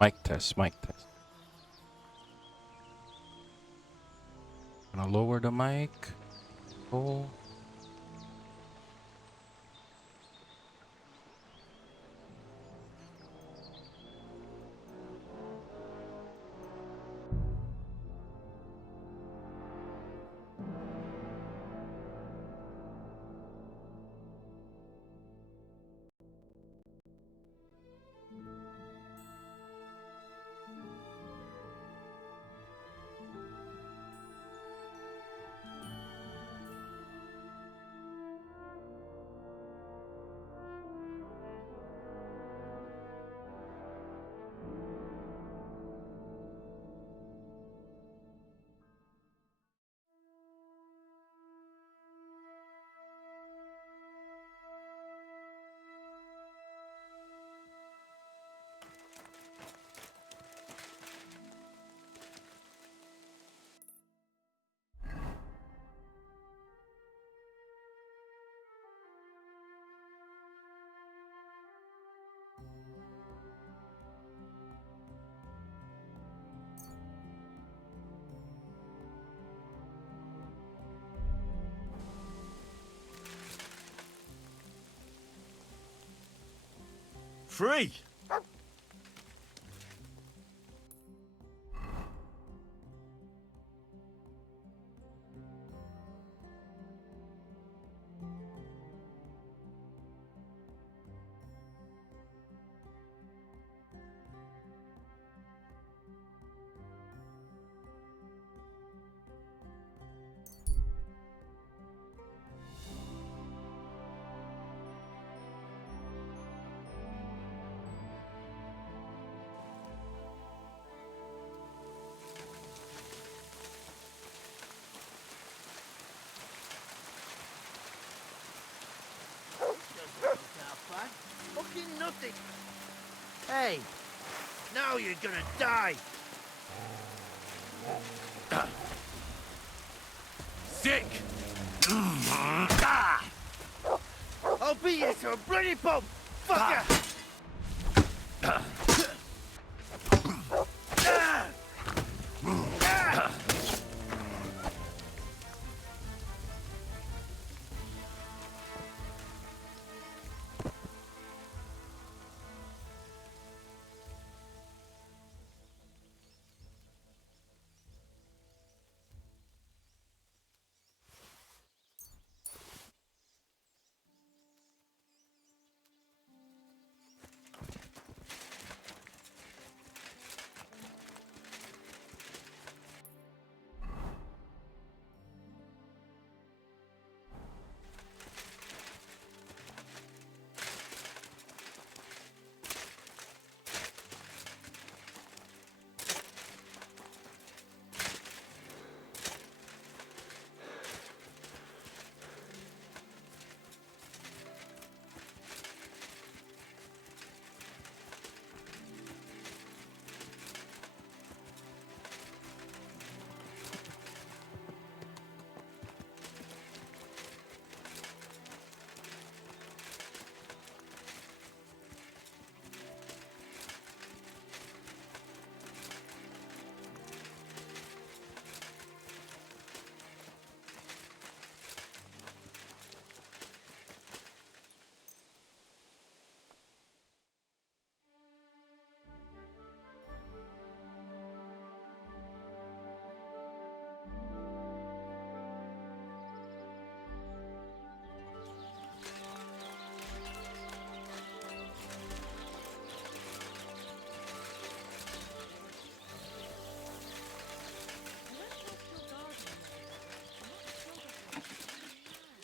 Mic test, mic test. Gonna lower the mic. Oh. Free! Fucking nothing. Hey, now you're gonna die. Sick! I'll beat you to a bloody pulp, fucker.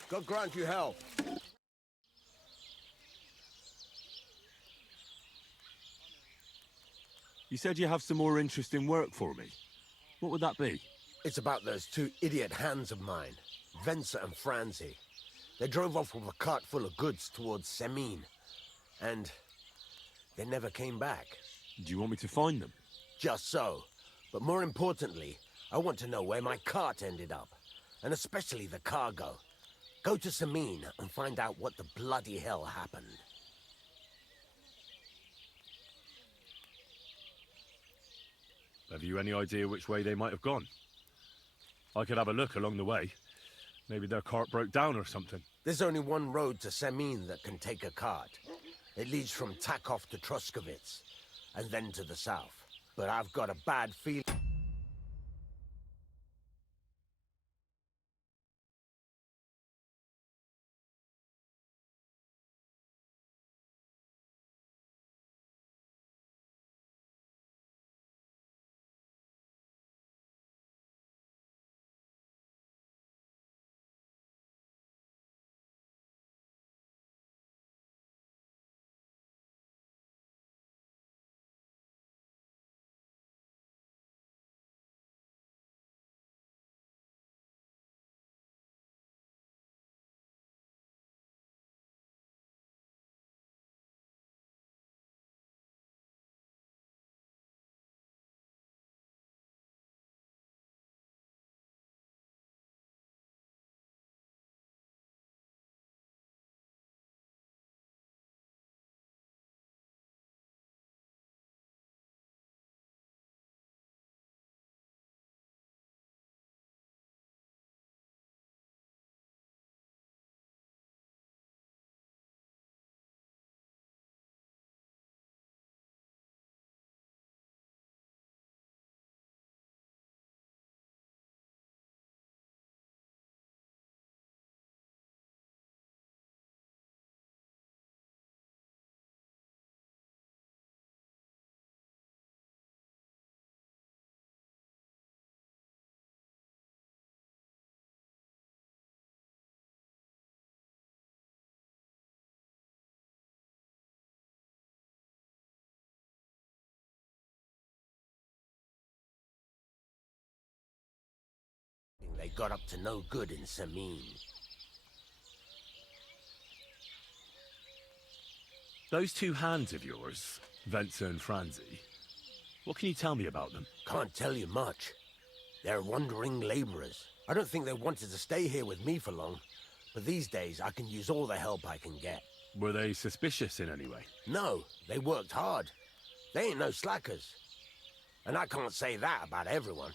God grant you help. You said you have some more interesting work for me. What would that be? It's about those two idiot hands of mine, Venser and Franzi. They drove off with a cart full of goods towards Semine, and they never came back. Do you want me to find them? Just so. But more importantly, I want to know where my cart ended up, and especially the cargo. Go to Semine and find out what the bloody hell happened. Have you any idea which way they might have gone? I could have a look along the way. Maybe their cart broke down or something. There's only one road to Semine that can take a cart. It leads from Takov to Troskovitz, and then to the south. But I've got a bad feeling they got up to no good in Semine. Those two hands of yours, Venser and Franzi, what can you tell me about them? Can't tell you much. They're wandering laborers. I don't think they wanted to stay here with me for long, but these days I can use all the help I can get. Were they suspicious in any way? No, they worked hard. They ain't no slackers. And I can't say that about everyone.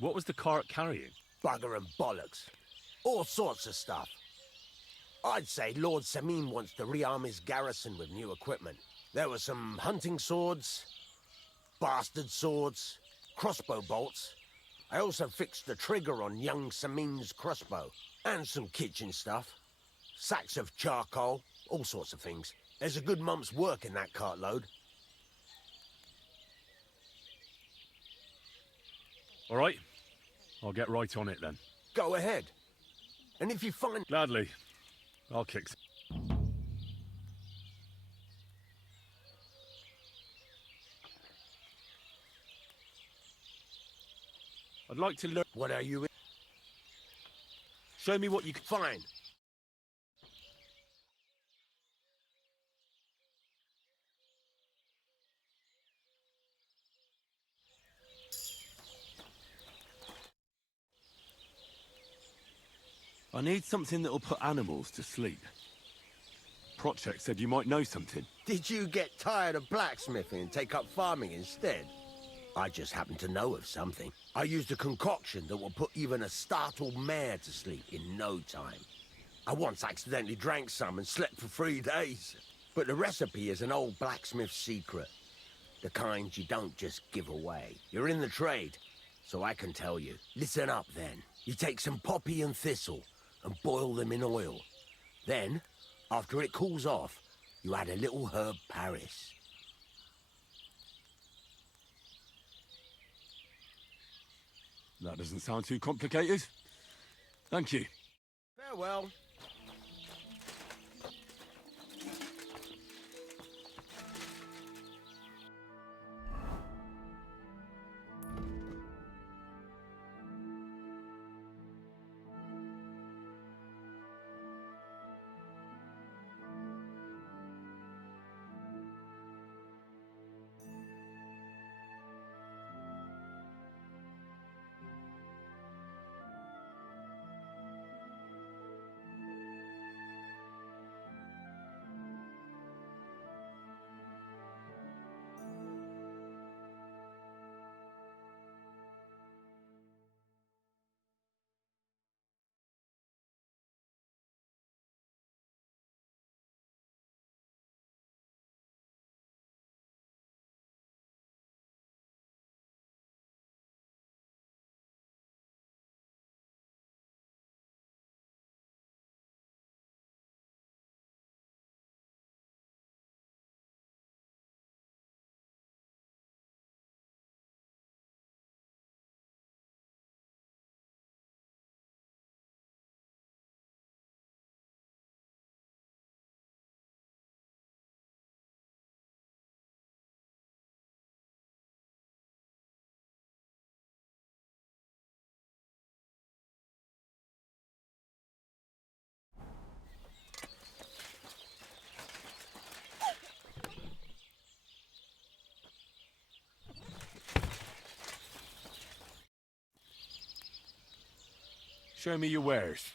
What was the cart carrying? Bugger and bollocks. All sorts of stuff. I'd say Lord Semine wants to rearm his garrison with new equipment. There were some hunting swords, bastard swords, crossbow bolts. I also fixed the trigger on young Semine's crossbow. And some kitchen stuff. Sacks of charcoal, all sorts of things. There's a good month's work in that cartload. All right, I'll get right on it then. Go ahead. And if you find... Gladly. I'll kick. I'd like to learn. What are you in? Show me what you can. Fine. I need something that'll put animals to sleep. Project said you might know something. Did you get tired of blacksmithing and take up farming instead? I just happen to know of something. I used a concoction that will put even a startled mare to sleep in no time. I once accidentally drank some and slept for 3 days. But the recipe is an old blacksmith's secret. The kind you don't just give away. You're in the trade, so I can tell you. Listen up then. You take some poppy and thistle and boil them in oil. Then, after it cools off, you add a little herb Paris. That doesn't sound too complicated. Thank you. Farewell. Show me your wares.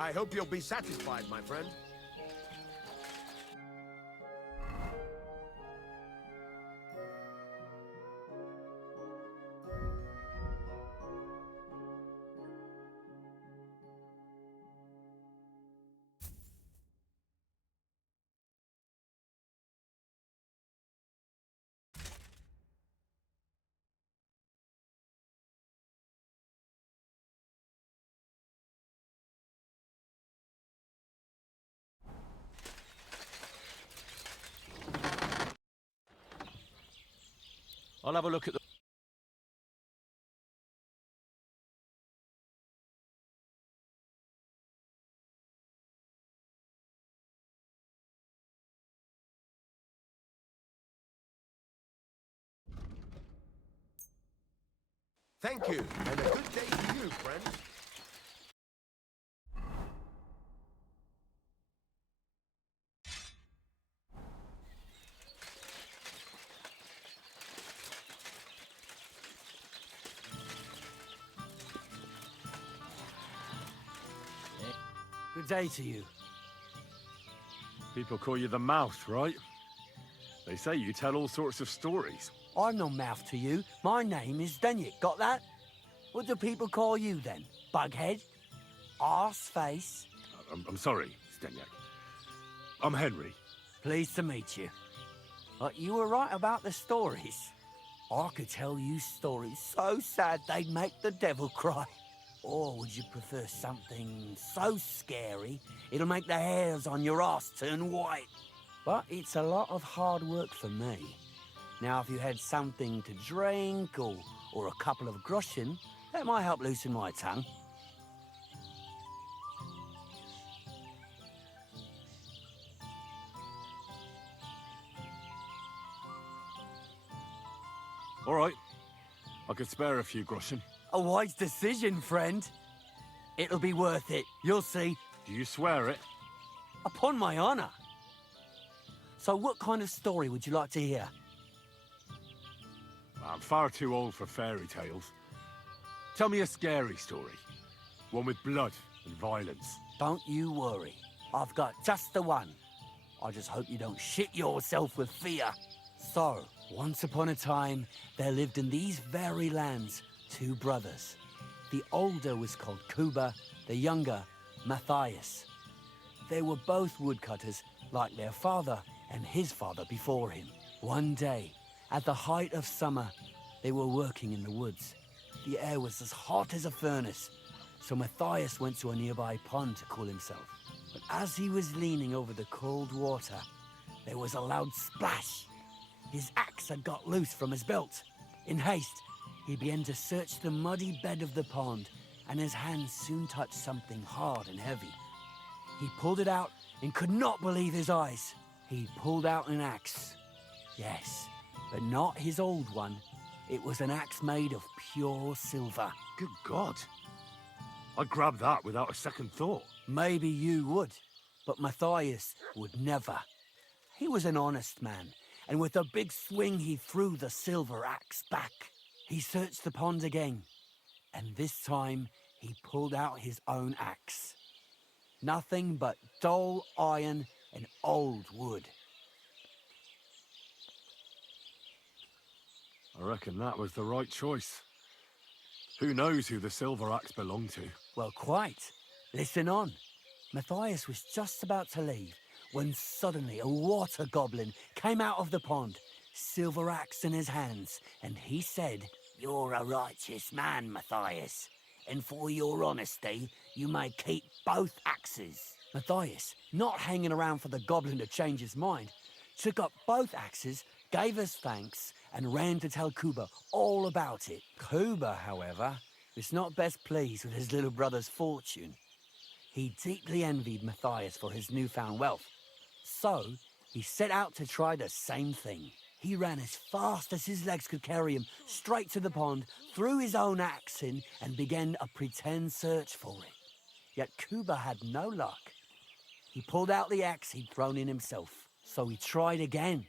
I hope you'll be satisfied, my friend. I'll have a look at the... Thank you, and a good day to you, friend. Good day to you. People call you the Mouth, right? They say you tell all sorts of stories. I'm no mouth to you. My name is Denyek. Got that? What do people call you then? Bughead? Arseface? I'm sorry, Stenyak. I'm Henry. Pleased to meet you. But you were right about the stories. I could tell you stories so sad they'd make the devil cry. Or would you prefer something so scary it'll make the hairs on your ass turn white? But it's a lot of hard work for me. Now, if you had something to drink or a couple of groschen, that might help loosen my tongue. All right. I could spare a few groschen. A wise decision, friend. It'll be worth it. You'll see. Do you swear it? Upon my honor. So what kind of story would you like to hear? I'm far too old for fairy tales. Tell me a scary story. One with blood and violence. Don't you worry. I've got just the one. I just hope you don't shit yourself with fear. So, once upon a time, there lived in these very lands 2 brothers. The older was called Kuba, the younger, Matthias. They were both woodcutters, like their father and his father before him. One day, at the height of summer, they were working in the woods. The air was as hot as a furnace, so Matthias went to a nearby pond to cool himself. But as he was leaning over the cold water, there was a loud splash. His axe had got loose from his belt. In haste, he began to search the muddy bed of the pond, and his hands soon touched something hard and heavy. He pulled it out and could not believe his eyes. He pulled out an axe. Yes, but not his old one. It was an axe made of pure silver. Good God. I'd grab that without a second thought. Maybe you would, but Matthias would never. He was an honest man, and with a big swing he threw the silver axe back. He searched the pond again, and this time he pulled out his own axe. Nothing but dull iron and old wood. I reckon that was the right choice. Who knows who the silver axe belonged to? Well, quite. Listen on. Matthias was just about to leave when suddenly a water goblin came out of the pond, silver axe in his hands, and he said, "You're a righteous man, Matthias, and for your honesty, you may keep both axes." Matthias, not hanging around for the goblin to change his mind, took up both axes, gave us thanks, and ran to tell Kuba all about it. Kuba, however, was not best pleased with his little brother's fortune. He deeply envied Matthias for his newfound wealth. So, he set out to try the same thing. He ran as fast as his legs could carry him straight to the pond, threw his own axe in, and began a pretend search for it. Yet Kuba had no luck. He pulled out the axe he'd thrown in himself. So he tried again.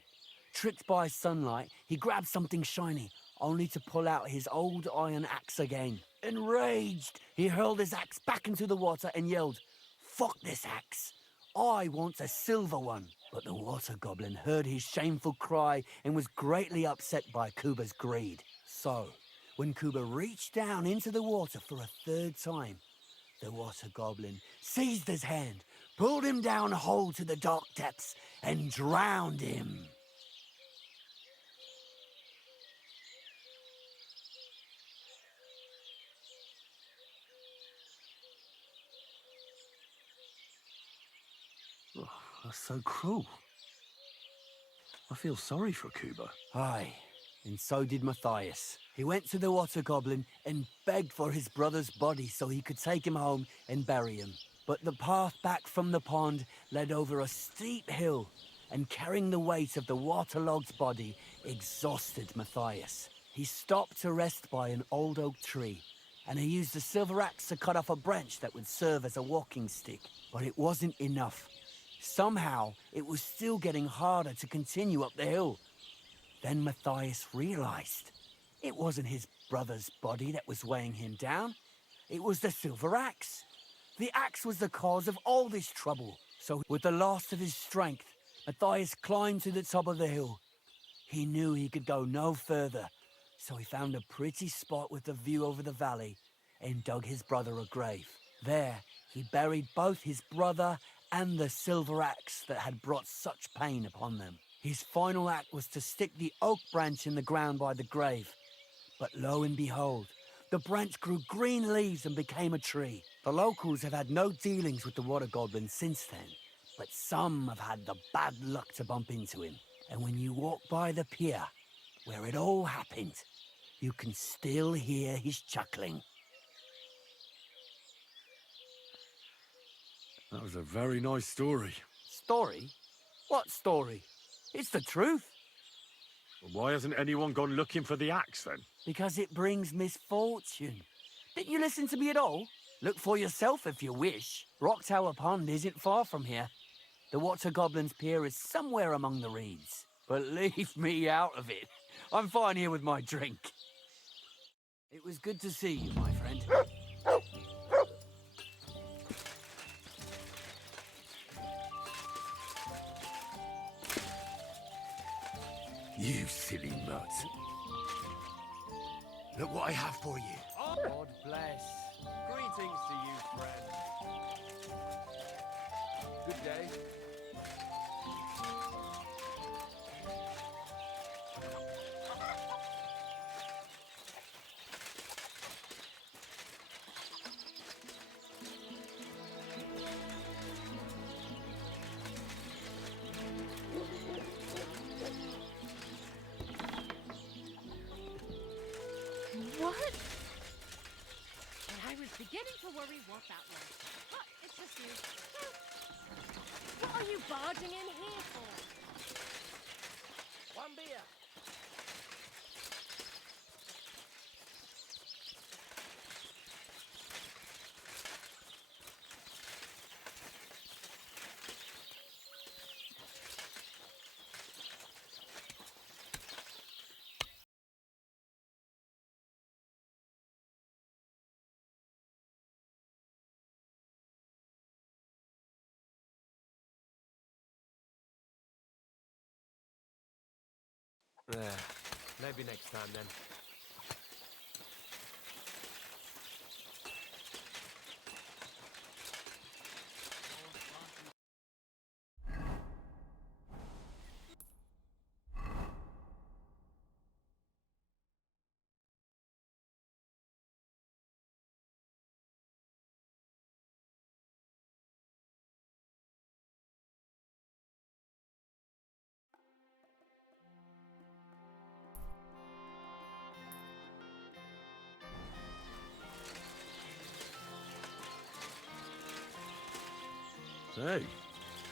Tricked by sunlight, he grabbed something shiny, only to pull out his old iron axe again. Enraged, he hurled his axe back into the water and yelled, "Fuck this axe! I want a silver one." But the water goblin heard his shameful cry and was greatly upset by Kuba's greed. So, when Kuba reached down into the water for a third time, the water goblin seized his hand, pulled him down whole to the dark depths, and drowned him. Oh, that's so cruel. I feel sorry for Kuba. Aye, and so did Matthias. He went to the water goblin and begged for his brother's body so he could take him home and bury him. But the path back from the pond led over a steep hill, and carrying the weight of the waterlogged body exhausted Matthias. He stopped to rest by an old oak tree, and he used a silver axe to cut off a branch that would serve as a walking stick. But it wasn't enough. Somehow, it was still getting harder to continue up the hill. Then Matthias realized it wasn't his brother's body that was weighing him down. It was the silver axe. The axe was the cause of all this trouble. So with the last of his strength, Matthias climbed to the top of the hill. He knew he could go no further, so he found a pretty spot with a view over the valley and dug his brother a grave. There, he buried both his brother and the silver axe that had brought such pain upon them. His final act was to stick the oak branch in the ground by the grave. But lo and behold, the branch grew green leaves and became a tree. The locals have had no dealings with the water goblin since then, but some have had the bad luck to bump into him. And when you walk by the pier, where it all happened, you can still hear his chuckling. That was a very nice story. Story? What story? It's the truth. Why hasn't anyone gone looking for the axe then? Because it brings misfortune. Didn't you listen to me at all? Look for yourself if you wish. Rock Tower Pond isn't far from here. The Water Goblin's Pier is somewhere among the reeds. But leave me out of it. I'm fine here with my drink. It was good to see you, my friend. You silly mutt. Look what I have for you. God bless. Greetings to you, friend. Good day. What? And I was beginning to worry what that was. But it's just you. What are you barging in here for? One beer. There. Maybe next time then. So,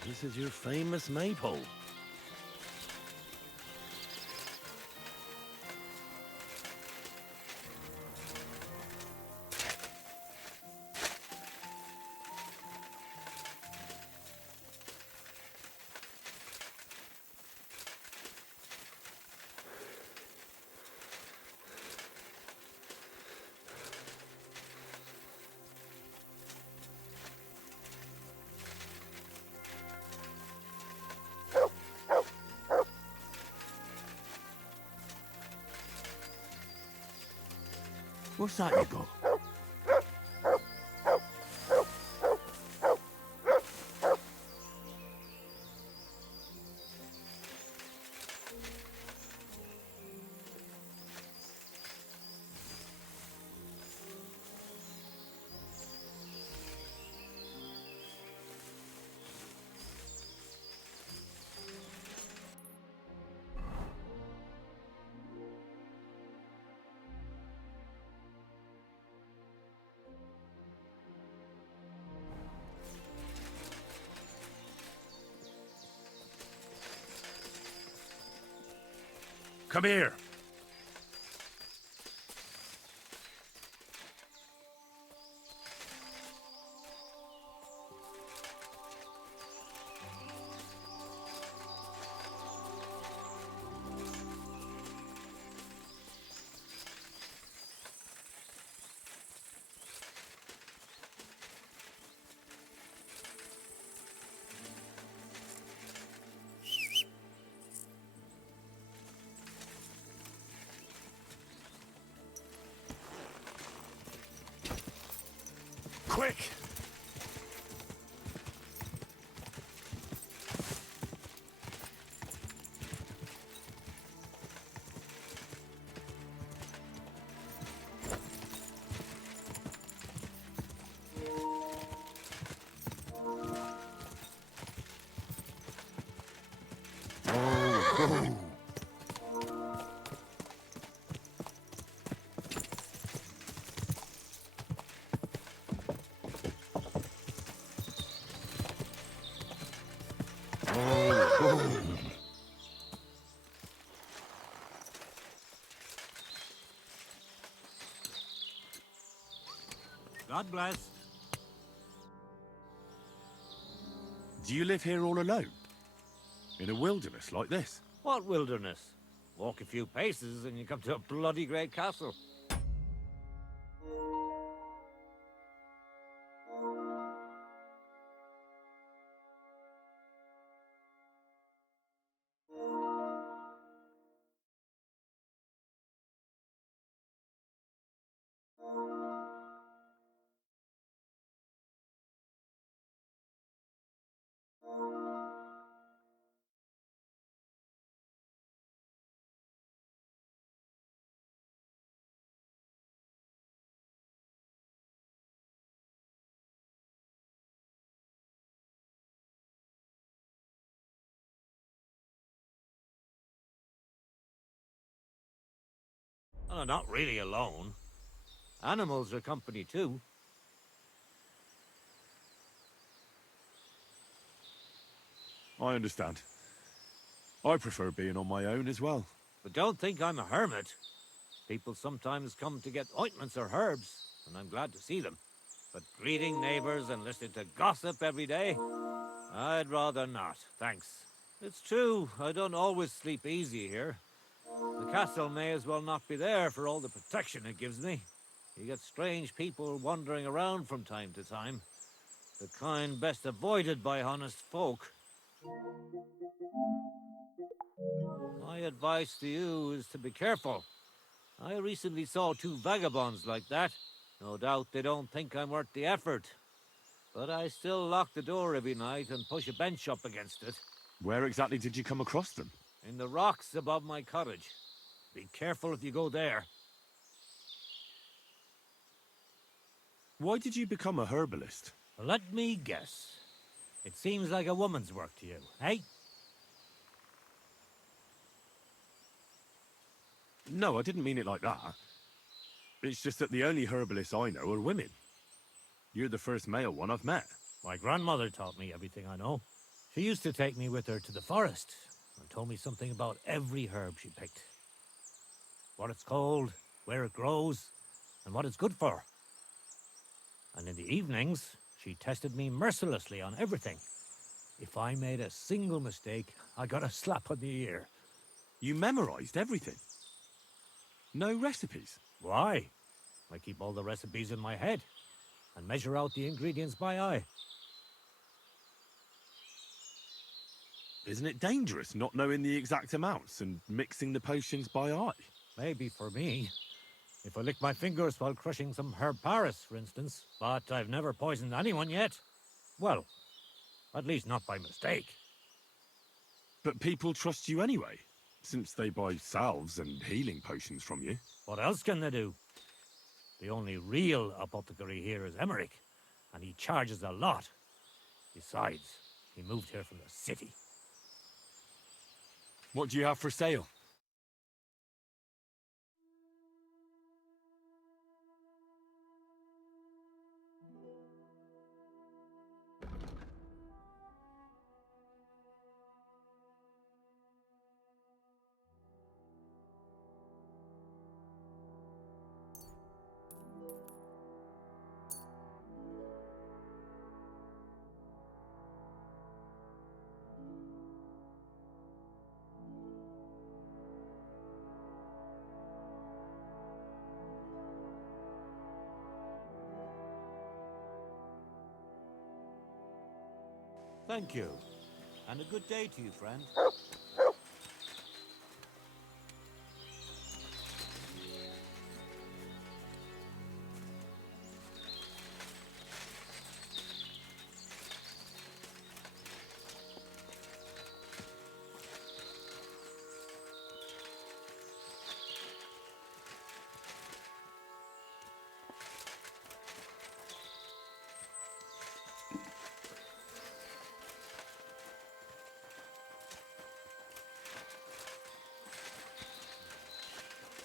this is your famous maypole. What's that you got? Come here. God bless. Do you live here all alone? In a wilderness like this? What wilderness? Walk a few paces and you come to a bloody great castle. Oh, not really alone. Animals are company too. I understand. I prefer being on my own as well. But don't think I'm a hermit. People sometimes come to get ointments or herbs, and I'm glad to see them. But greeting neighbors and listening to gossip every day? I'd rather not, thanks. It's true, I don't always sleep easy here. The castle may as well not be there for all the protection it gives me. You get strange people wandering around from time to time. The kind best avoided by honest folk. My advice to you is to be careful. I recently saw two vagabonds like that. No doubt they don't think I'm worth the effort. But I still lock the door every night and push a bench up against it. Where exactly did you come across them? In the rocks above my cottage. Be careful if you go there. Why did you become a herbalist? Let me guess. It seems like a woman's work to you, eh? No, I didn't mean it like that. It's just that the only herbalists I know are women. You're the first male one I've met. My grandmother taught me everything I know. She used to take me with her to the forest and told me something about every herb she picked. What it's called, where it grows, and what it's good for. And in the evenings, she tested me mercilessly on everything. If I made a single mistake, I got a slap on the ear. You memorized everything? No recipes? Why? I keep all the recipes in my head and measure out the ingredients by eye. Isn't it dangerous not knowing the exact amounts and mixing the potions by eye? Maybe for me. If I lick my fingers while crushing some herb Paris, for instance. But I've never poisoned anyone yet. Well, at least not by mistake. But people trust you anyway, since they buy salves and healing potions from you. What else can they do? The only real apothecary here is Emmerich, and he charges a lot. Besides, he moved here from the city. What do you have for sale? Thank you. And a good day to you, friend.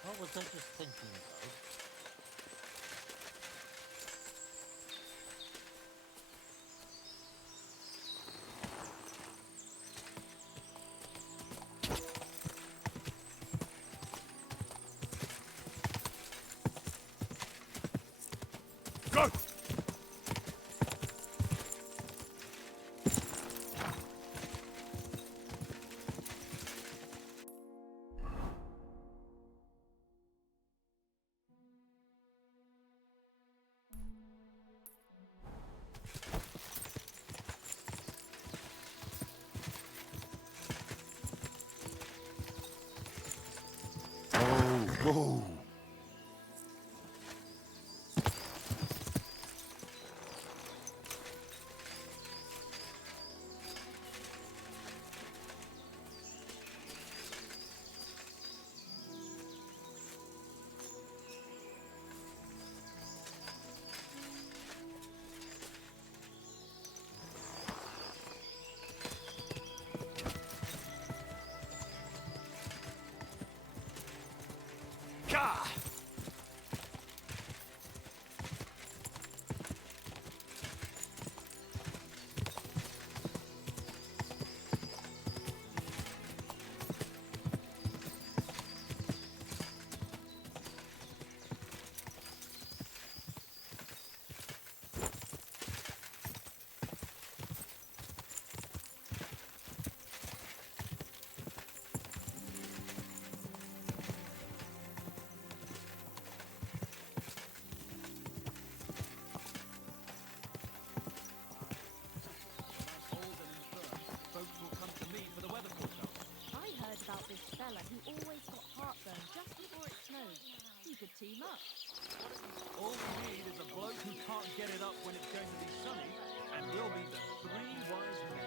What was I just thinking about? Go! Whoa. Gah! I heard about this fella who always got heartburn just before it snowed. You could team up. All we need is a bloke who can't get it up when it's going to be sunny, and we'll be the three wise men.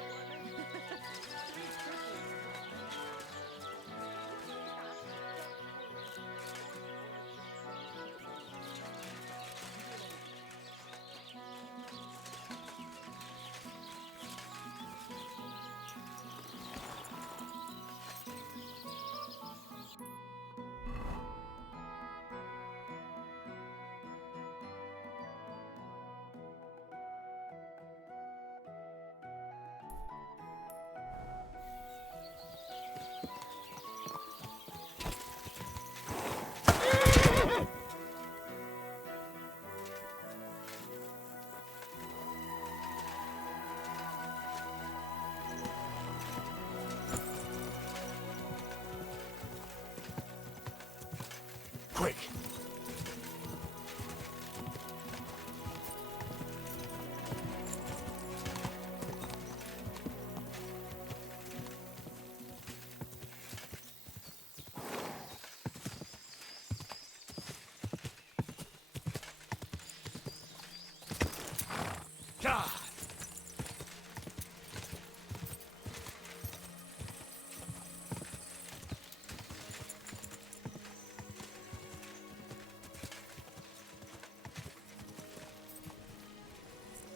Quick! Gah!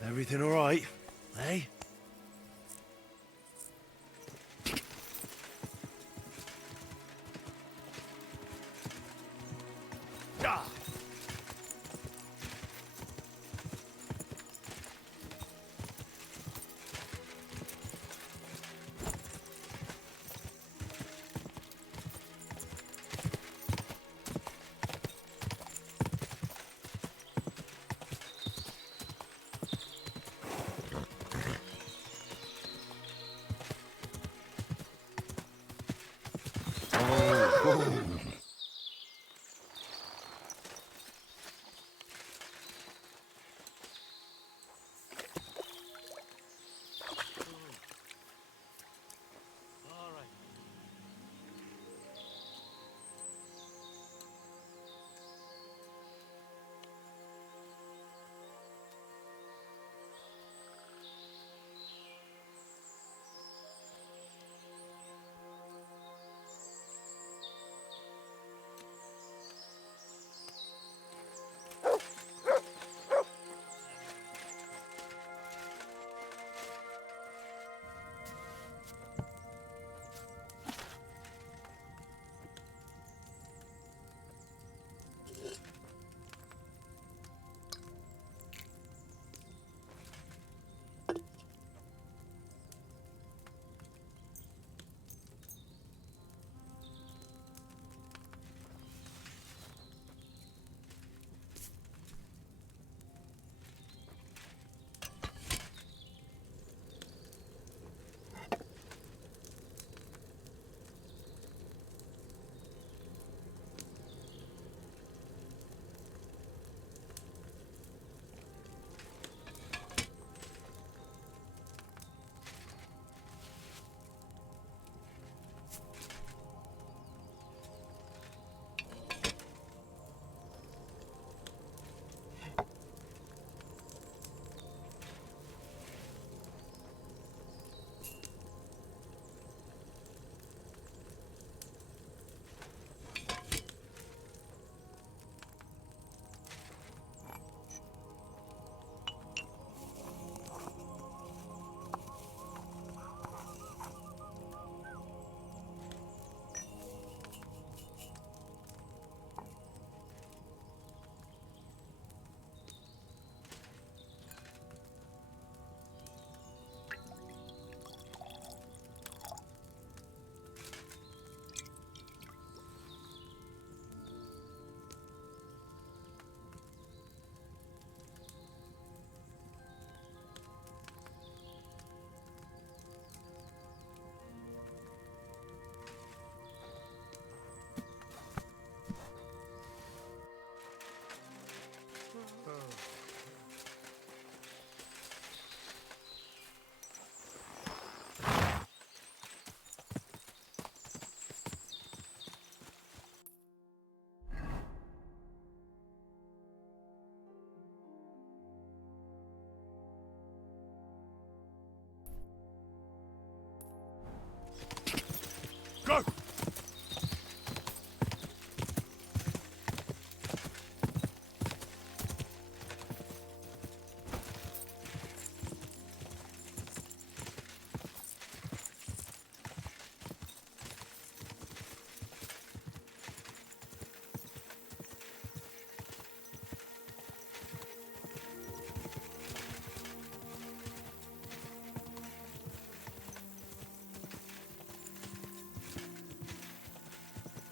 Everything all right, eh? Gah!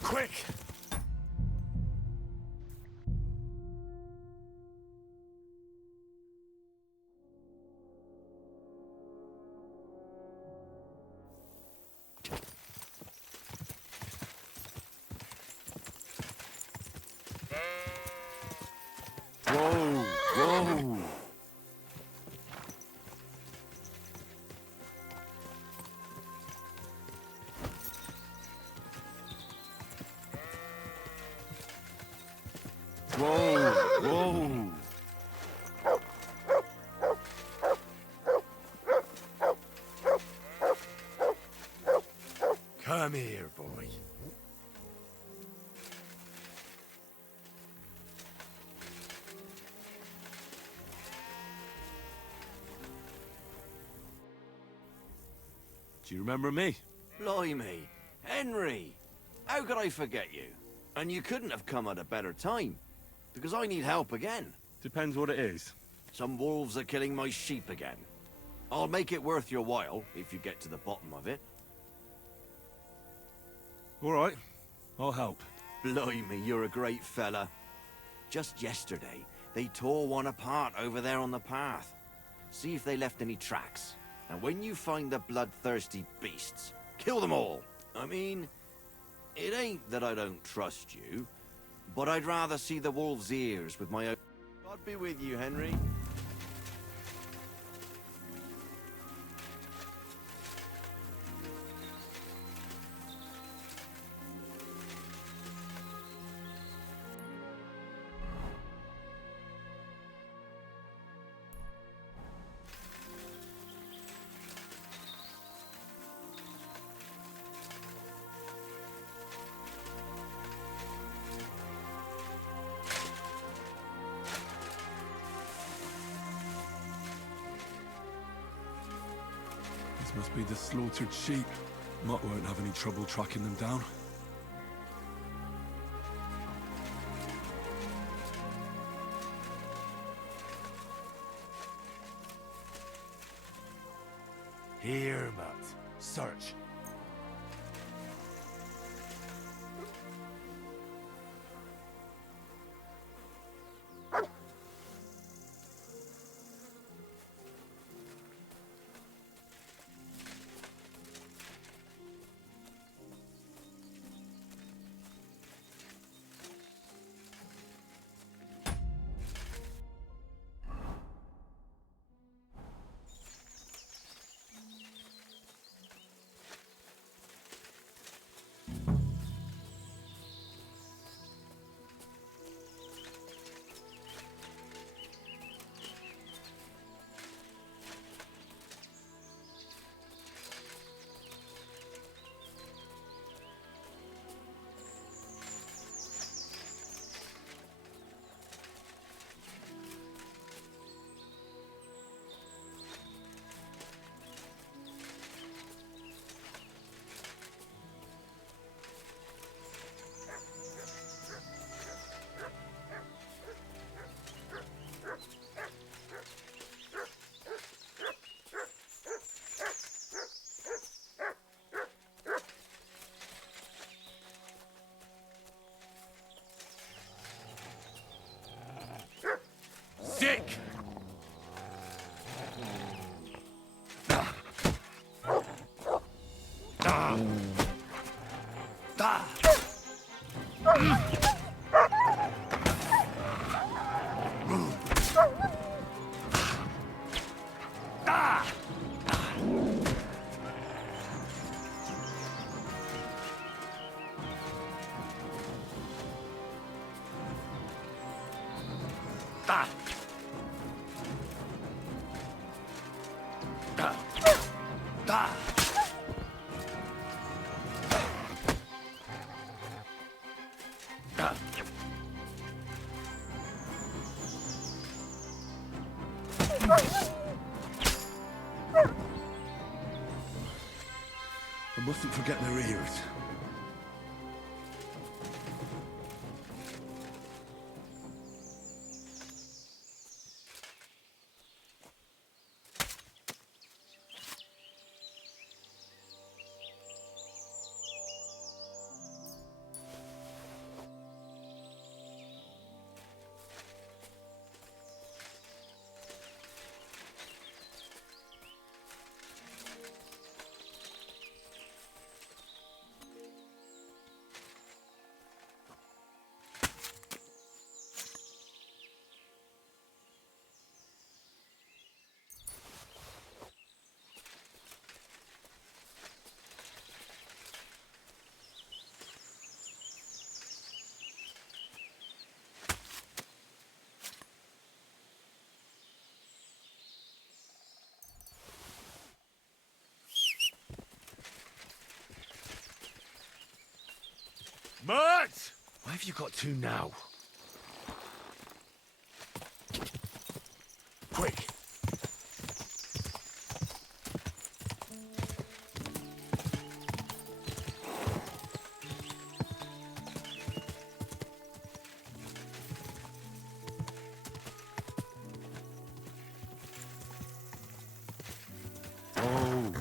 Quick! Whoa! Whoa! Whoa! Whoa! Come here, boy. Do you remember me? Blimey, Henry! How could I forget you? And you couldn't have come at a better time, because I need help again. Depends what it is. Some wolves are killing my sheep again. I'll make it worth your while, if you get to the bottom of it. All right, I'll help. Blimey, you're a great fella. Just yesterday, they tore one apart over there on the path. See if they left any tracks. And when you find the bloodthirsty beasts, kill them all. I mean, it ain't that I don't trust you, but I'd rather see the wolf's ears with my own... God be with you, Henry. This must be the slaughtered sheep. Mutt won't have any trouble tracking them down. Here, Matt. Search. Sick! I mustn't forget their ears. Mert! Why have you got two now? Quick!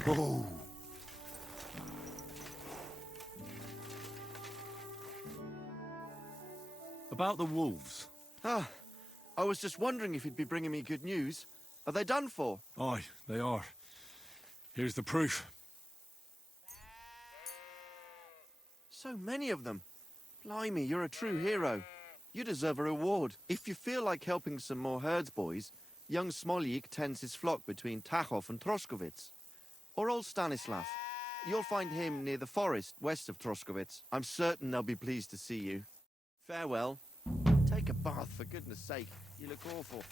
Oh! About the wolves. Ah, I was just wondering if you'd be bringing me good news. Are they done for? Aye, they are. Here's the proof. So many of them. Blimey, you're a true hero. You deserve a reward. If you feel like helping some more herds boys, young Smoljik tends his flock between Tachov and Troskowitz. Or old Stanislav. You'll find him near the forest west of Troskowitz. I'm certain they'll be pleased to see you. Farewell. Take a bath, for goodness sake. You look awful.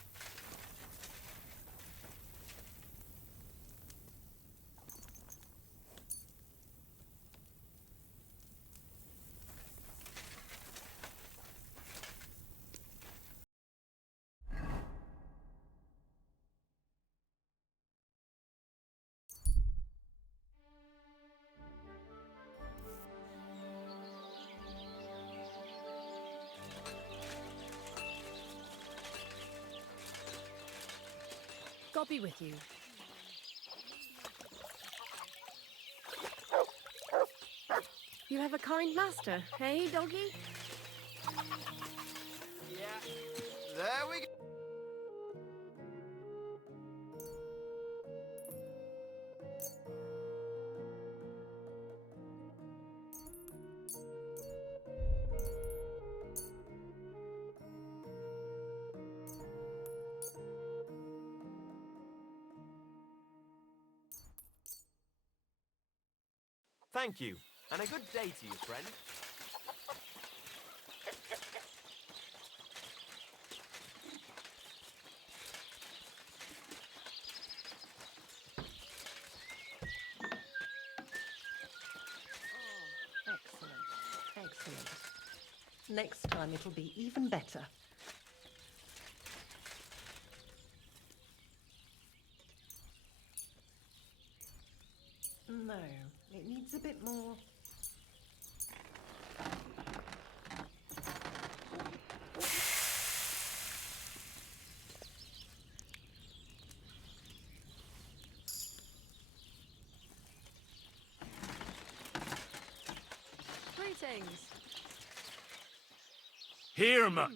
God be with you. You have a kind master, hey, doggy? Yeah, there we go. Thank you, and a good day to you, friend. Excellent. Excellent. Next time it'll be even better. No, it needs a bit more. Greetings. Here, Mert.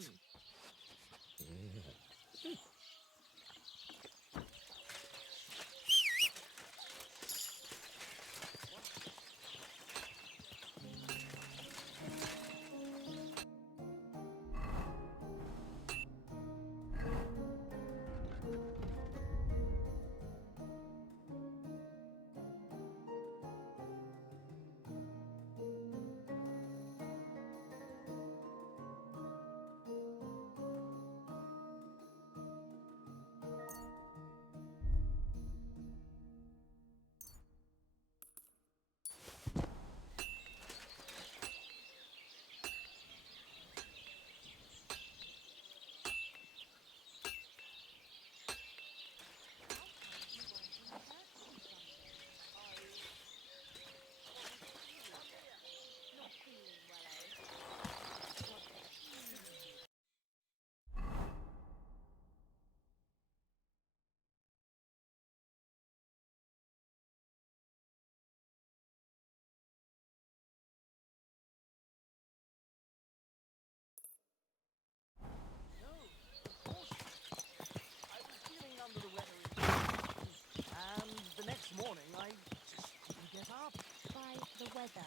And the next morning, I just couldn't get up. By the weather.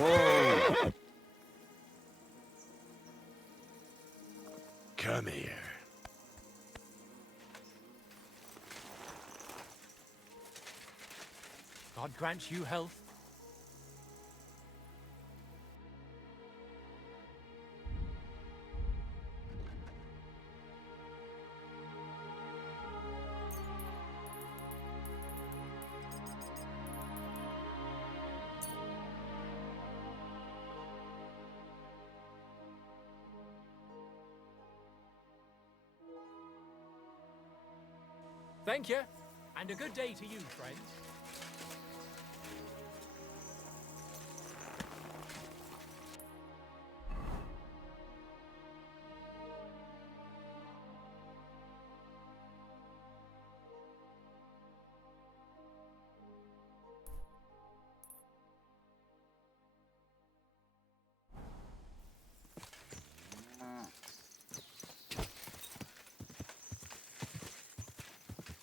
Whoa! Come here. God grant you health. Thank you, and a good day to you, friends.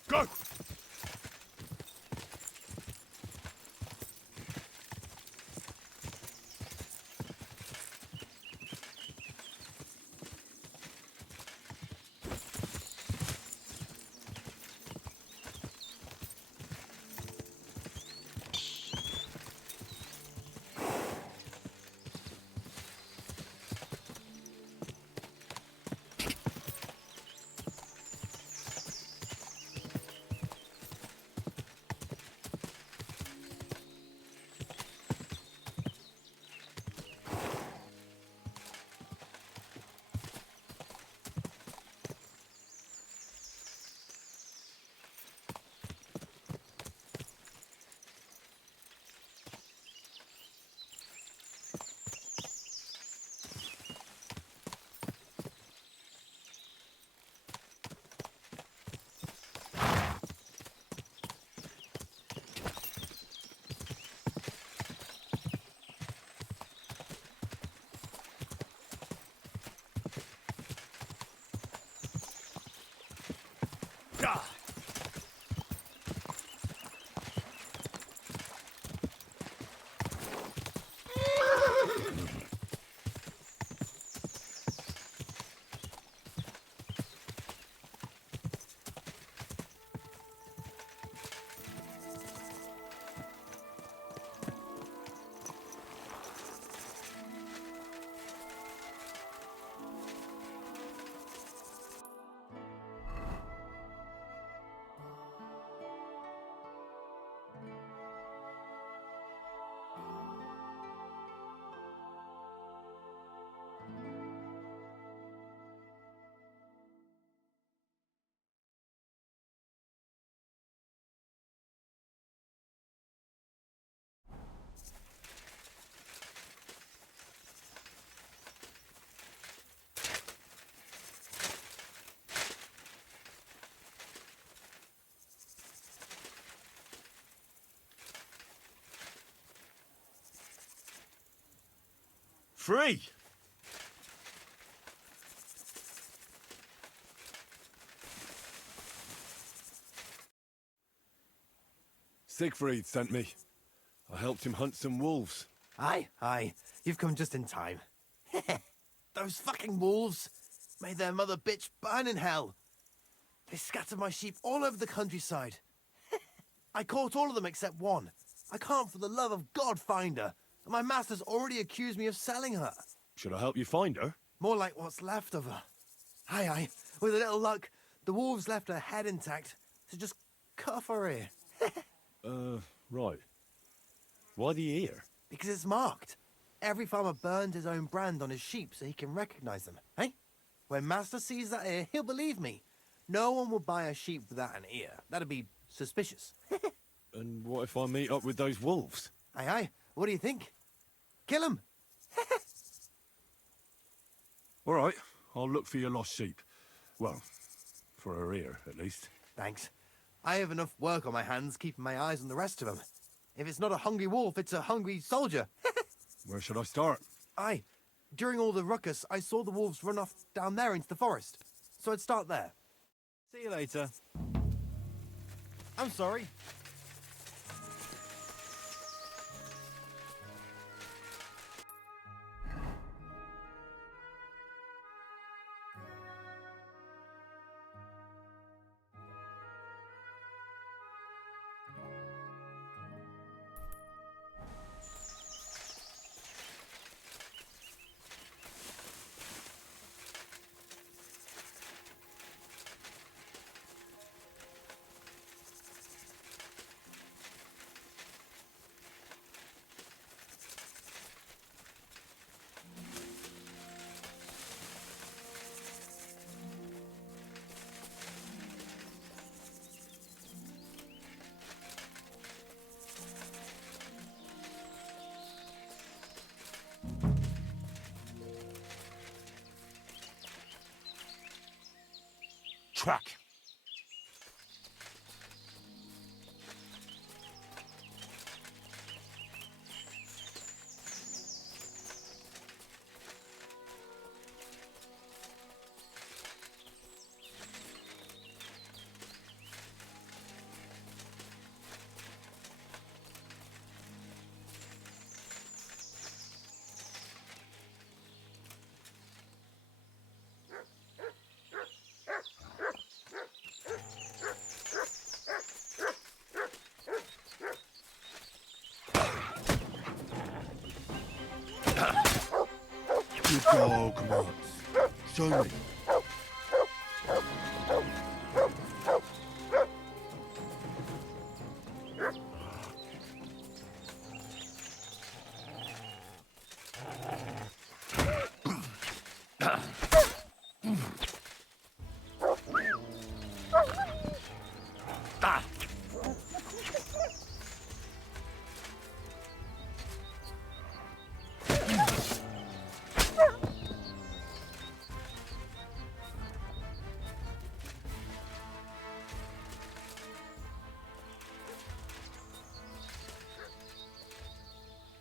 Go! Free! Siegfried sent me. I helped him hunt some wolves. Aye, aye. You've come just in time. Those fucking wolves made their mother bitch burn in hell. They scattered my sheep all over the countryside. I caught all of them except one. I can't for the love of God find her. And my master's already accused me of selling her. Should I help you find her? More like what's left of her. Aye, aye. With a little luck, the wolves left her head intact. So just cut off her ear. Right. Why the ear? Because it's marked. Every farmer burned his own brand on his sheep so he can recognize them, eh? When Master sees that ear, he'll believe me. No one will buy a sheep without an ear. That'd be suspicious. And what if I meet up with those wolves? Aye, aye. What do you think? Kill him. All right, I'll look for your lost sheep. Well, for her ear, at least. Thanks. I have enough work on my hands keeping my eyes on the rest of them. If it's not a hungry wolf, it's a hungry soldier. Where should I start? Aye. During all the ruckus, I saw the wolves run off down there into the forest. So I'd start there. See you later. I'm sorry. Track. Good dog, come on. Show me.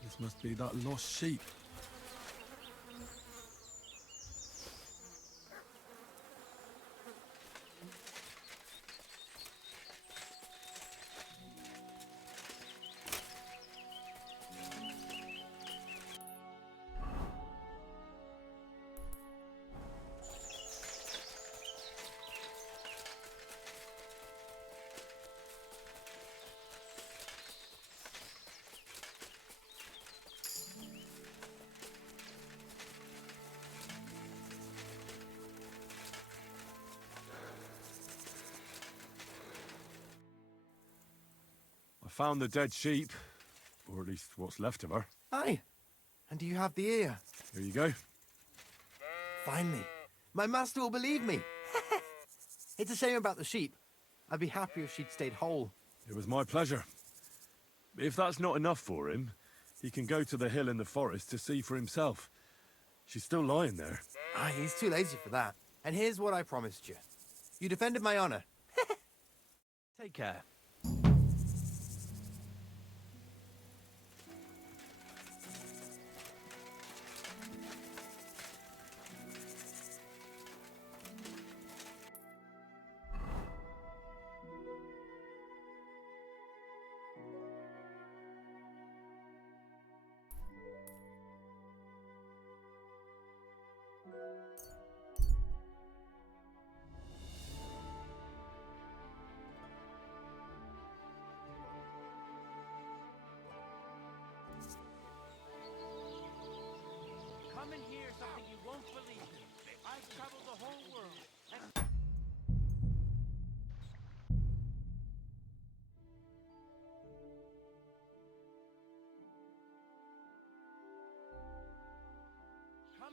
This must be that lost sheep. I found the dead sheep, or at least what's left of her. Aye. And do you have the ear? Here you go. Finally. My master will believe me. It's a shame about the sheep. I'd be happier if she'd stayed whole. It was my pleasure. If that's not enough for him, he can go to the hill in the forest to see for himself. She's still lying there. Aye, he's too lazy for that. And here's what I promised you. You defended my honor. Take care.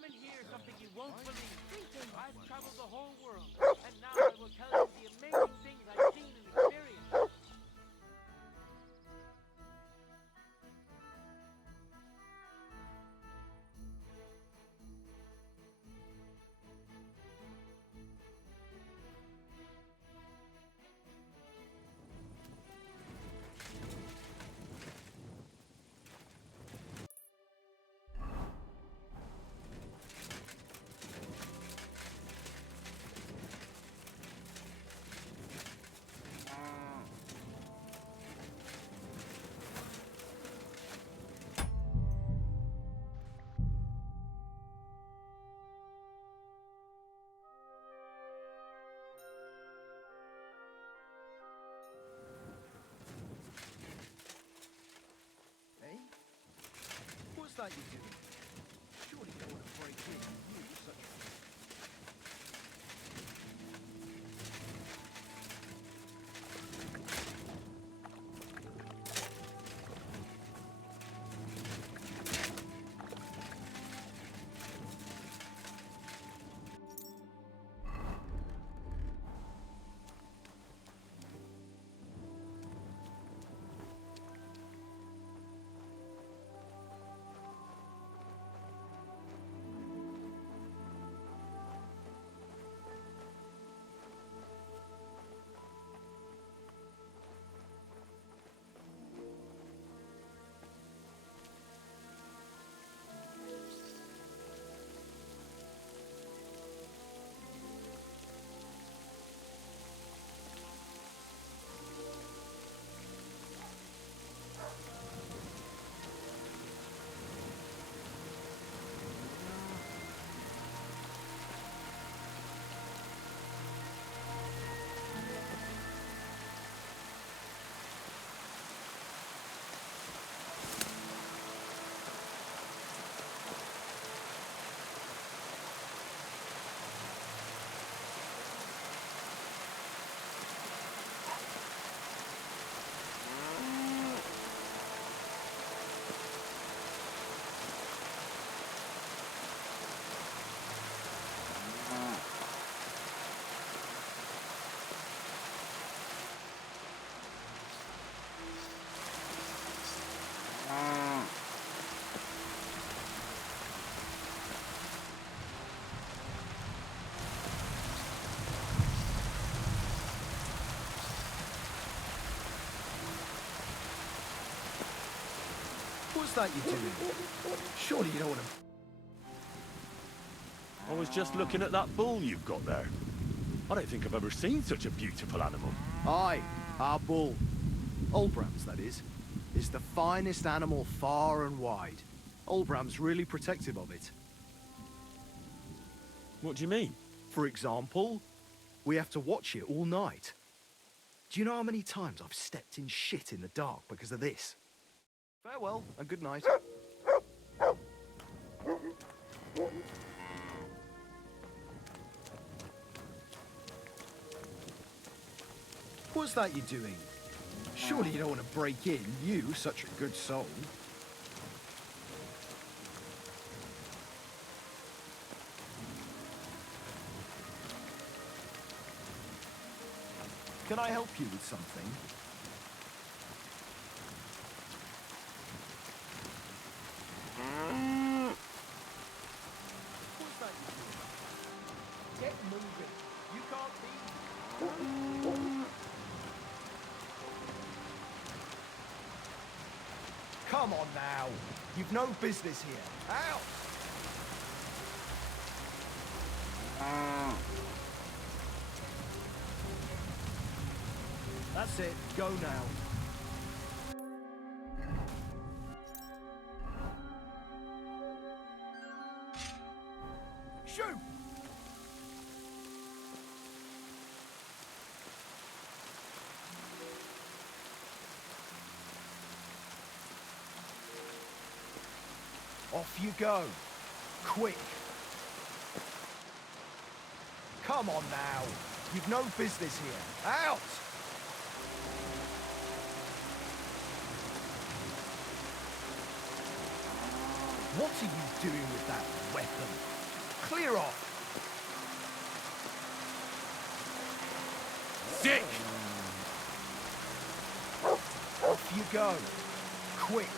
Come and hear something you won't believe. I've traveled the whole world, and now I will tell you the amazing things I've seen and experienced. Hey? What's that you doing? Surely you don't want to break in, you such a... What's that you doing? Surely you don't want to... I was just looking at that bull you've got there. I don't think I've ever seen such a beautiful animal. Aye, our bull. Olbram's, that is the finest animal far and wide. Olbram's really protective of it. What do you mean? For example, we have to watch it all night. Do you know how many times I've stepped in shit in the dark because of this? Farewell, and good night. What's that you doing? Surely you don't want to break in, you, such a good soul. Can I help you with something? What's that you doing? Get moving. You can't be... Come on now. You've no business here. Out! That's it. Go now. Shoot! Off you go. Quick. Come on now. You've no business here. Out! What are you doing with that weapon? Clear off! Dick! Off you go. Quick.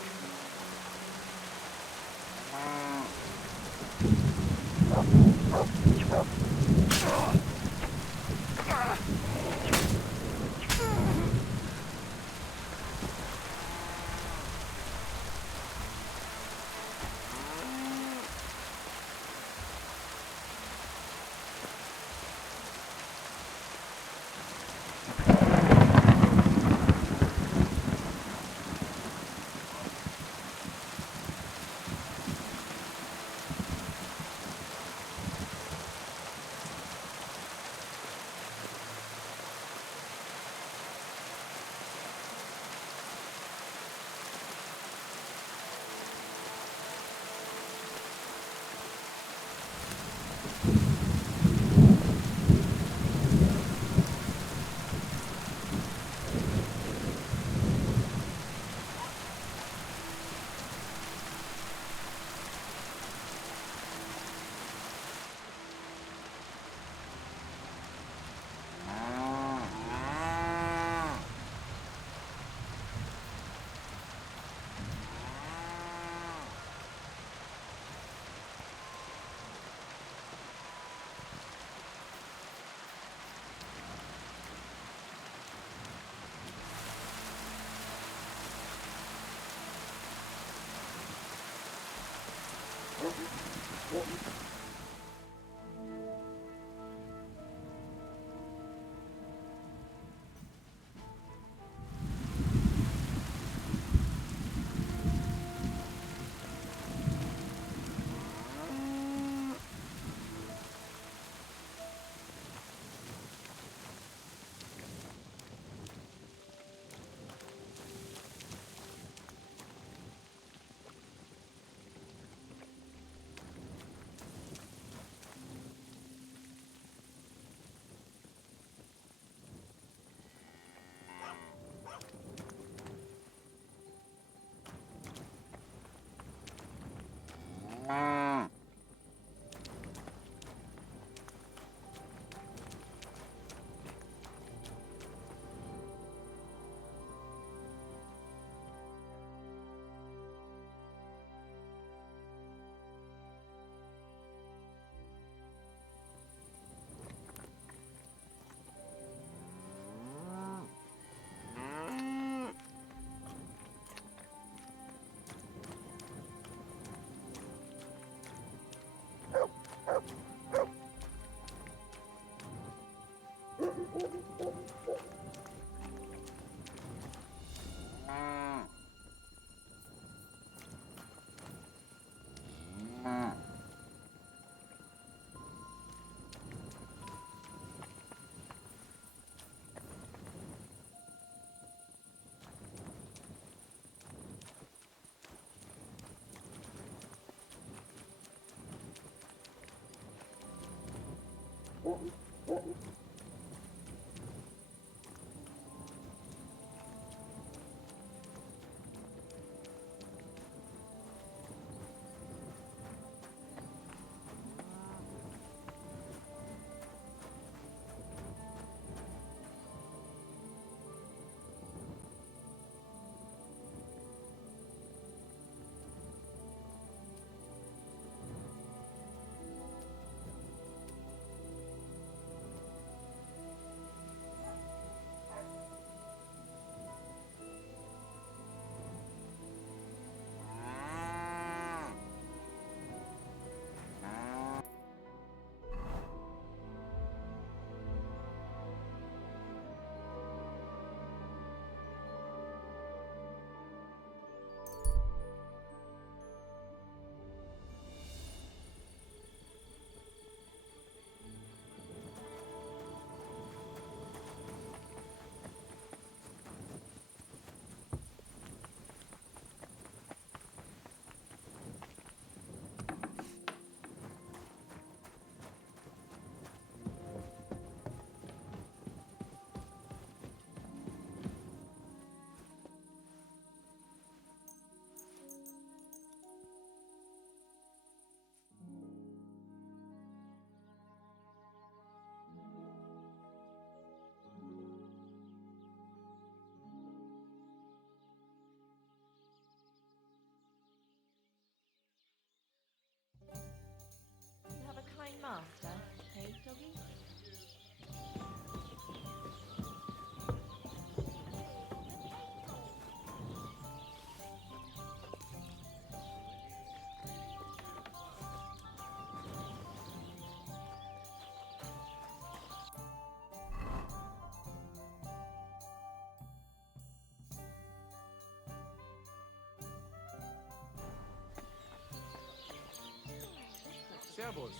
boss.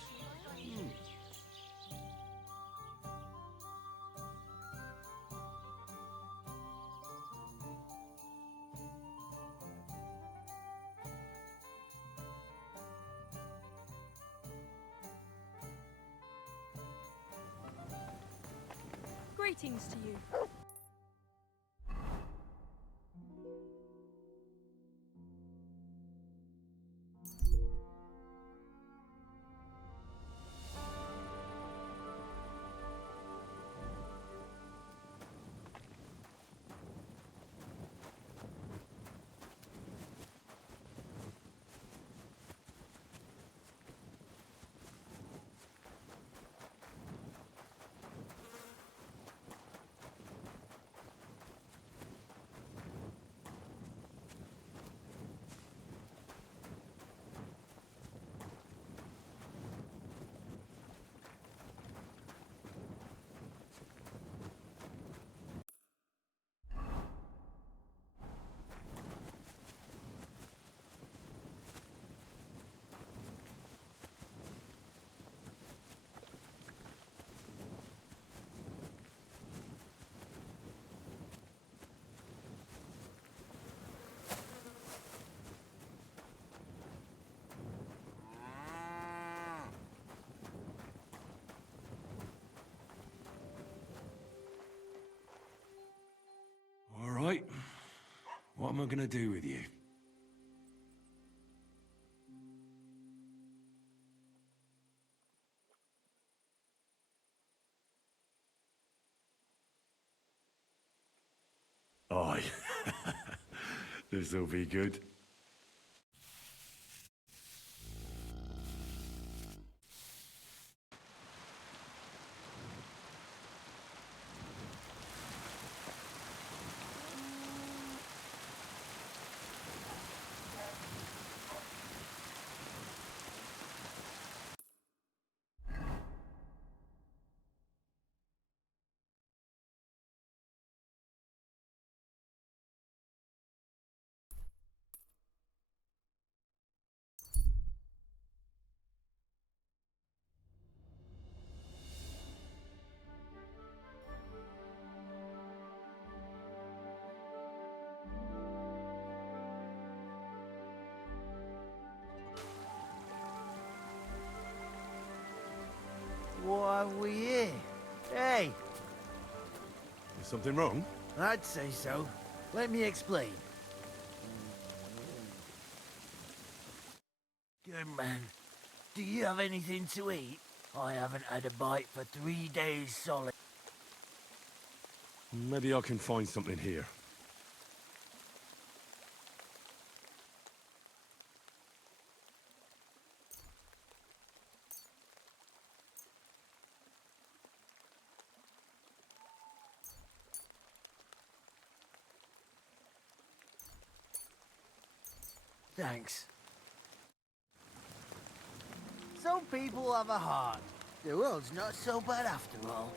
Greetings to you. All right. What am I gonna do with you? Aye. This'll be good. Why are we here? Hey, Is something wrong? I'd say so. Let me explain. Good man. Do you have anything to eat? I haven't had a bite for 3 days solid. Maybe I can find something here. Thanks. Some people have a heart. The world's not so bad after all.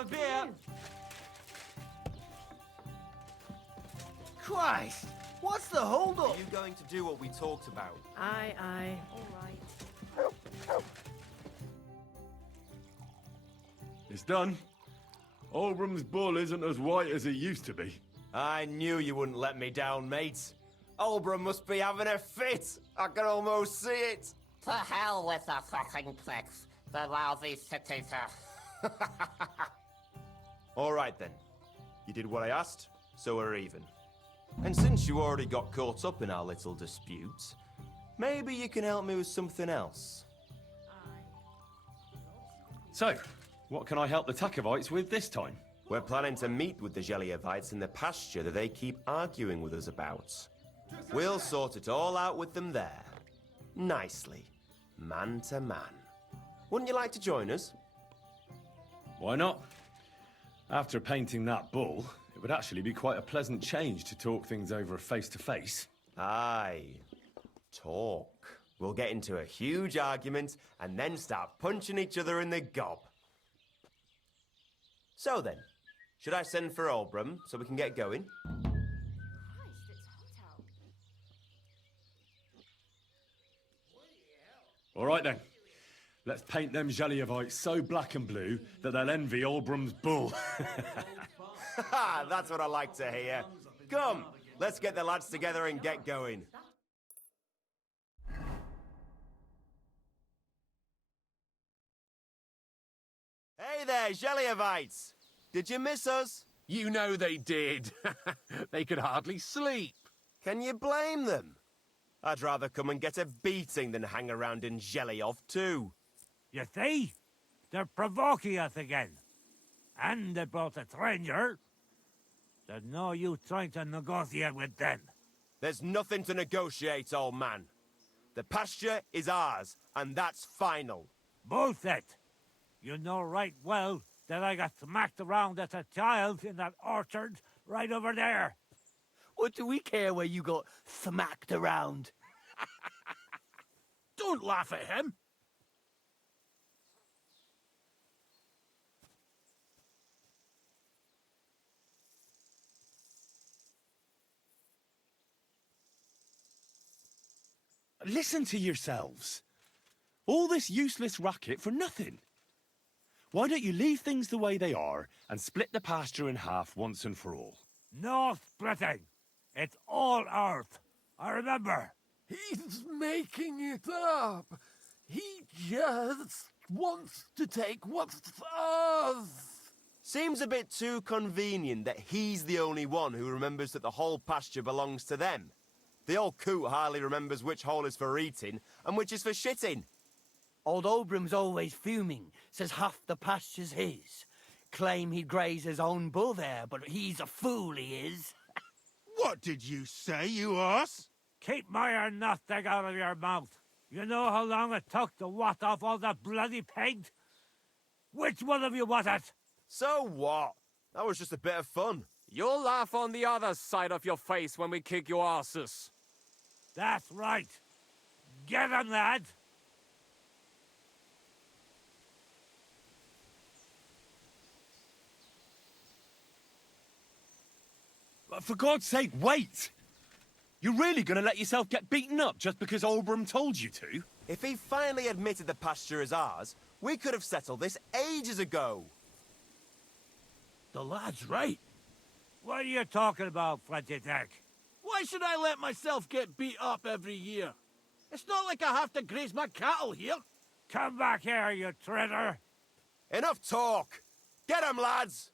have a beer? Christ! What's the holdup? Are you going to do what we talked about? Aye, aye. All right. It's done. Oldbrum's bull isn't as white as it used to be. I knew you wouldn't let me down, mate. Oldbrum must be having a fit. I can almost see it. To hell with the fucking pricks. The lousy cities are... All right, then. You did what I asked, so we're even. And since you already got caught up in our little dispute, maybe you can help me with something else. So, what can I help the Takovites with this time? We're planning to meet with the Geliovites in the pasture that they keep arguing with us about. We'll sort it all out with them there. Nicely. Man to man. Wouldn't you like to join us? Why not? After painting that bull, it would actually be quite a pleasant change to talk things over face-to-face. Aye. Talk. We'll get into a huge argument and then start punching each other in the gob. So then, should I send for Oldbrum so we can get going? All right then. Let's paint them Geliovites so black and blue that they'll envy Oldbrum's bull. That's what I like to hear. Come, let's get the lads together and get going. Hey there, Geliovites! Did you miss us? You know they did. They could hardly sleep. Can you blame them? I'd rather come and get a beating than hang around in Geliov too. You see? They're provoking us again. And they brought a stranger. There's no use trying to negotiate with them. There's nothing to negotiate, old man. The pasture is ours, and that's final. Bullshit! You know right well that I got smacked around as a child in that orchard right over there. What do we care where you got smacked around? Don't laugh at him. Listen to yourselves. All this useless racket for nothing. Why don't you leave things the way they are and split the pasture in half once and for all? No splitting. It's all ours. I remember. He's making it up. He just wants to take what's ours. Seems a bit too convenient that he's the only one who remembers that the whole pasture belongs to them. The old coot hardly remembers which hole is for eating and which is for shitting. Old Oldbrum's always fuming, says half the pasture's his. Claim he'd graze his own bull there, but he's a fool, he is. What did you say, you ass? Keep my nothing out of your mouth. You know how long it took to wash off all that bloody paint? Which one of you was it? So what? That was just a bit of fun. You'll laugh on the other side of your face when we kick your asses. That's right. Get him, lad. For God's sake, wait! You're really gonna let yourself get beaten up just because Oldbrum told you to? If he finally admitted the pasture is ours, we could have settled this ages ago. The lad's right. What are you talking about, Flinty Dick? Why should I let myself get beat up every year? It's not like I have to graze my cattle here. Come back here, you traitor. Enough talk. Get him, lads.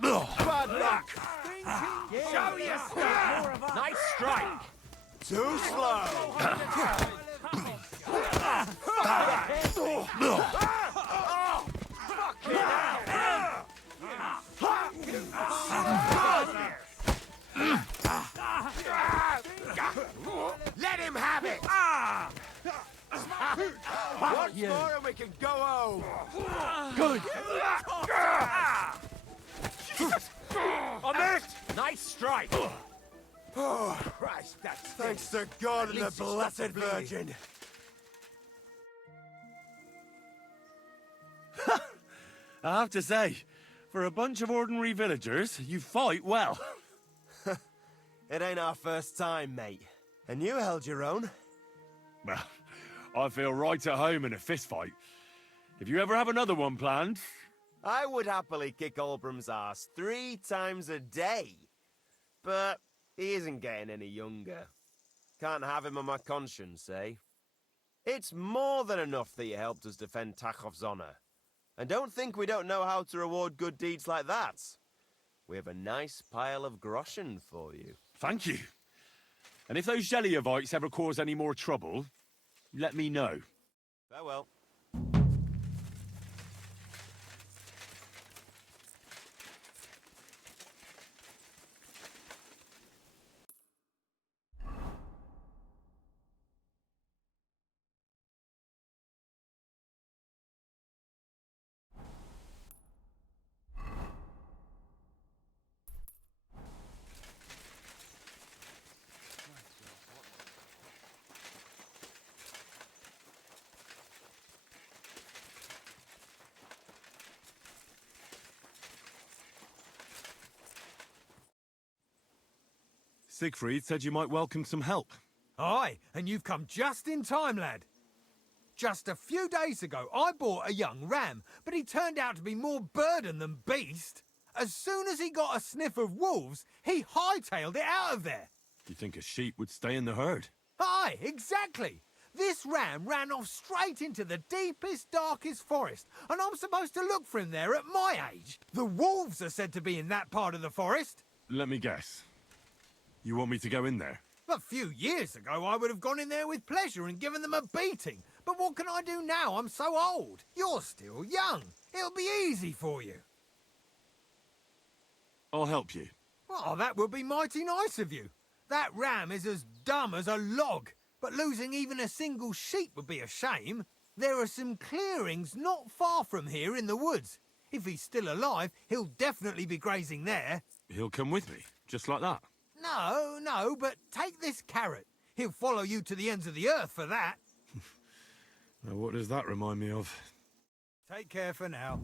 Bad luck. Show yourself. Nice strike. Too slow. Let him have it. Once more and we can go home. Good. I missed. Nice strike! Oh, Christ, that's Thanks to God and the Blessed Virgin. I have to say, for a bunch of ordinary villagers, you fight well. It ain't our first time, mate. And you held your own. Well, I feel right at home in a fistfight. If you ever have another one planned... I would happily kick Olbram's ass 3 times a day. But he isn't getting any younger. Can't have him on my conscience, eh? It's more than enough that you helped us defend Tachov's honor. And don't think we don't know how to reward good deeds like that. We have a nice pile of groschen for you. Thank you. And if those Zeliovites ever cause any more trouble, let me know. Farewell. Siegfried said you might welcome some help. Aye, and you've come just in time, lad. Just a few days ago, I bought a young ram, but he turned out to be more burden than beast. As soon as he got a sniff of wolves, he hightailed it out of there. You think a sheep would stay in the herd? Aye, exactly. This ram ran off straight into the deepest, darkest forest, and I'm supposed to look for him there at my age. The wolves are said to be in that part of the forest. Let me guess. You want me to go in there? A few years ago, I would have gone in there with pleasure and given them a beating. But what can I do now? I'm so old. You're still young. It'll be easy for you. I'll help you. Oh, that would be mighty nice of you. That ram is as dumb as a log, but losing even a single sheep would be a shame. There are some clearings not far from here in the woods. If he's still alive, he'll definitely be grazing there. He'll come with me, just like that. No, but take this carrot. He'll follow you to the ends of the earth for that. Now, what does that remind me of? Take care for now.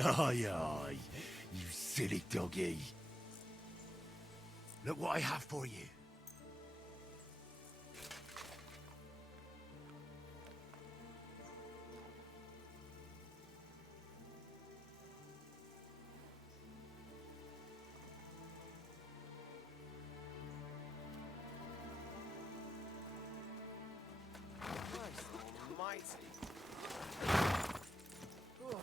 Aye, aye, you silly doggy. Look what I have for you. Christ almighty. Oh.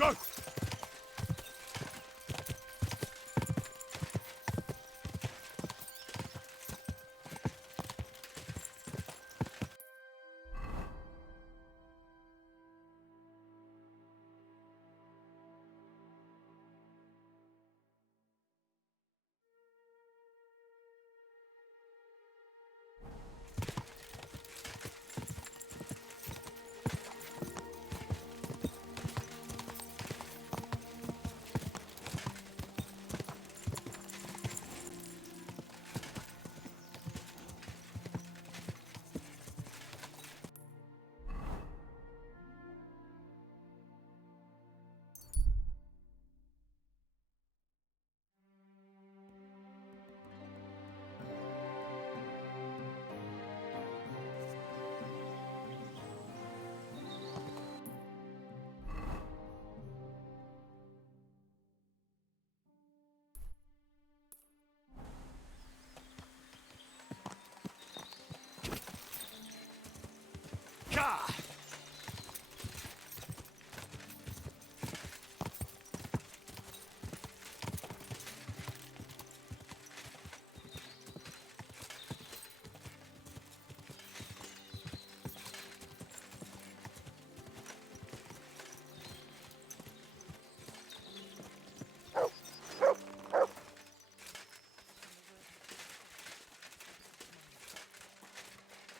Go!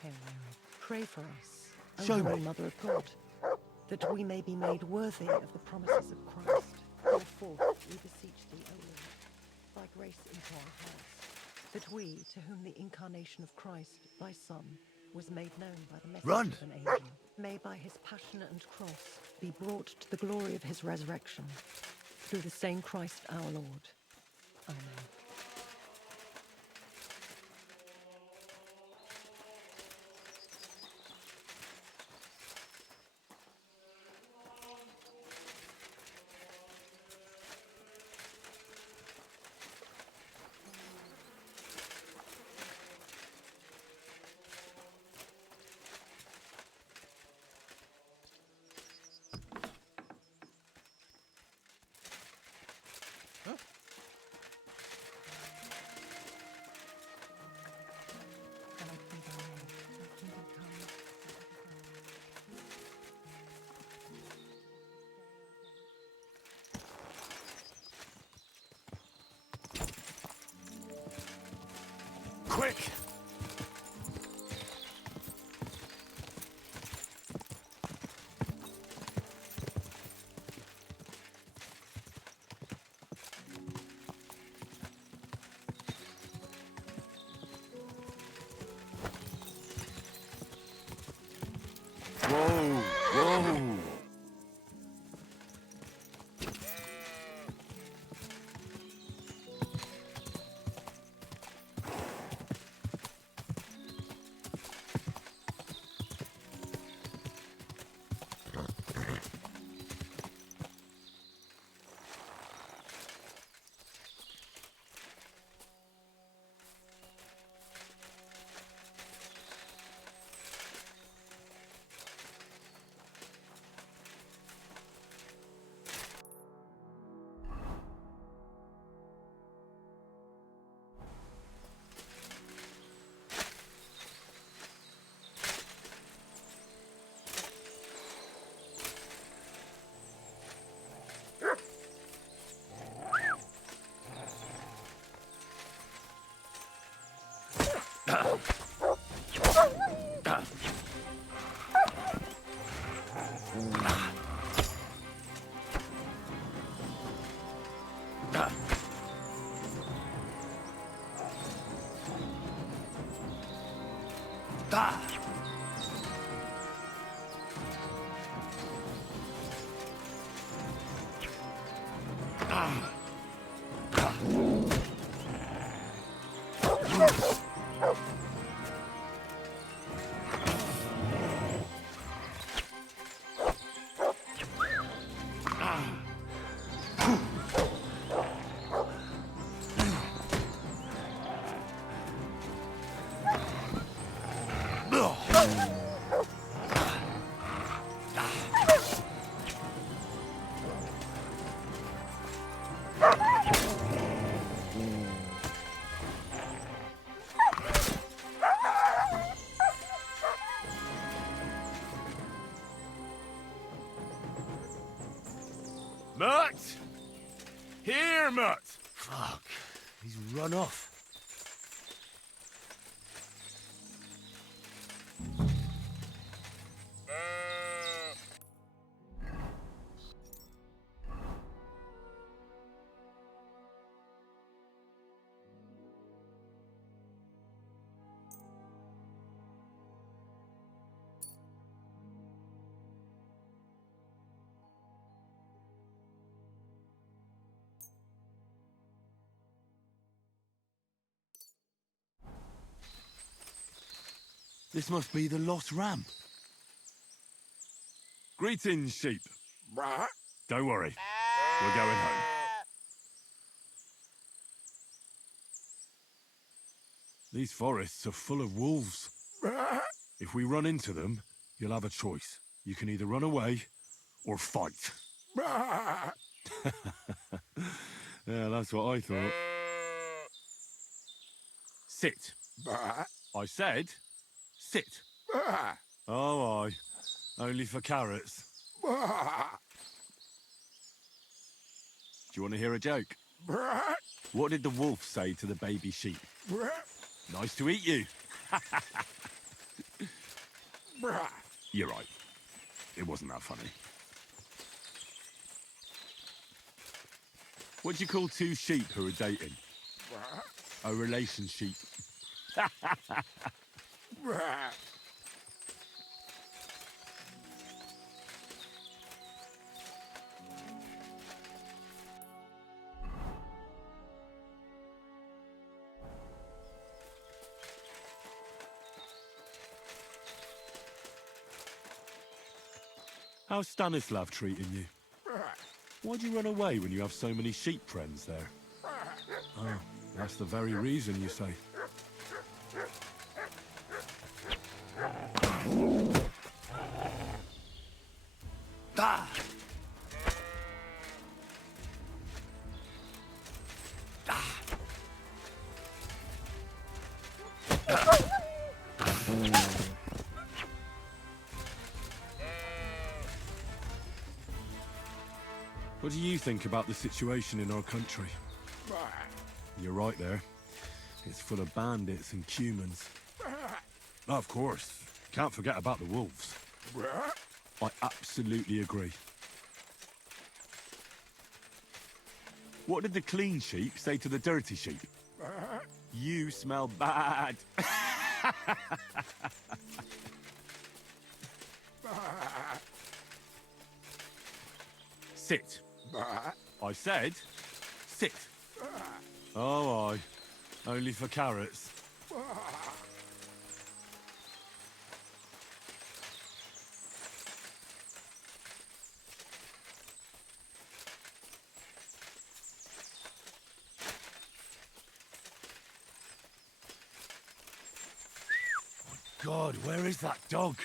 Hail Mary, pray for us, O Show Holy me. Mother of God, that we may be made worthy of the promises of Christ. Therefore, we beseech thee, O Lord, thy grace into our hearts, that we, to whom the incarnation of Christ, thy Son, was made known by the message Run. of an angel, may by his passion and cross be brought to the glory of his resurrection, through the same Christ our Lord. Amen. Quick! Whoa, whoa. Hermit! Fuck. He's run off. This must be the lost ram. Greetings, sheep. Don't worry. We're going home. These forests are full of wolves. If we run into them, you'll have a choice. You can either run away or fight. Yeah, that's what I thought. Sit. I said, sit. Oh, aye. Only for carrots. Do you want to hear a joke? What did the wolf say to the baby sheep? Nice to eat you. You're right. It wasn't that funny. What do you call two sheep who are dating? A relationship. How's Stanislav treating you? Why'd you run away when you have so many sheep friends there? Oh, that's the very reason, you say. Ah! What do you think about the situation in our country? You're right there. It's full of bandits and humans. Of course. Can't forget about the wolves. I absolutely agree. What did the clean sheep say to the dirty sheep? You smell bad. Sit. I said, sit. Oh, aye. Only for carrots. God, where is that dog?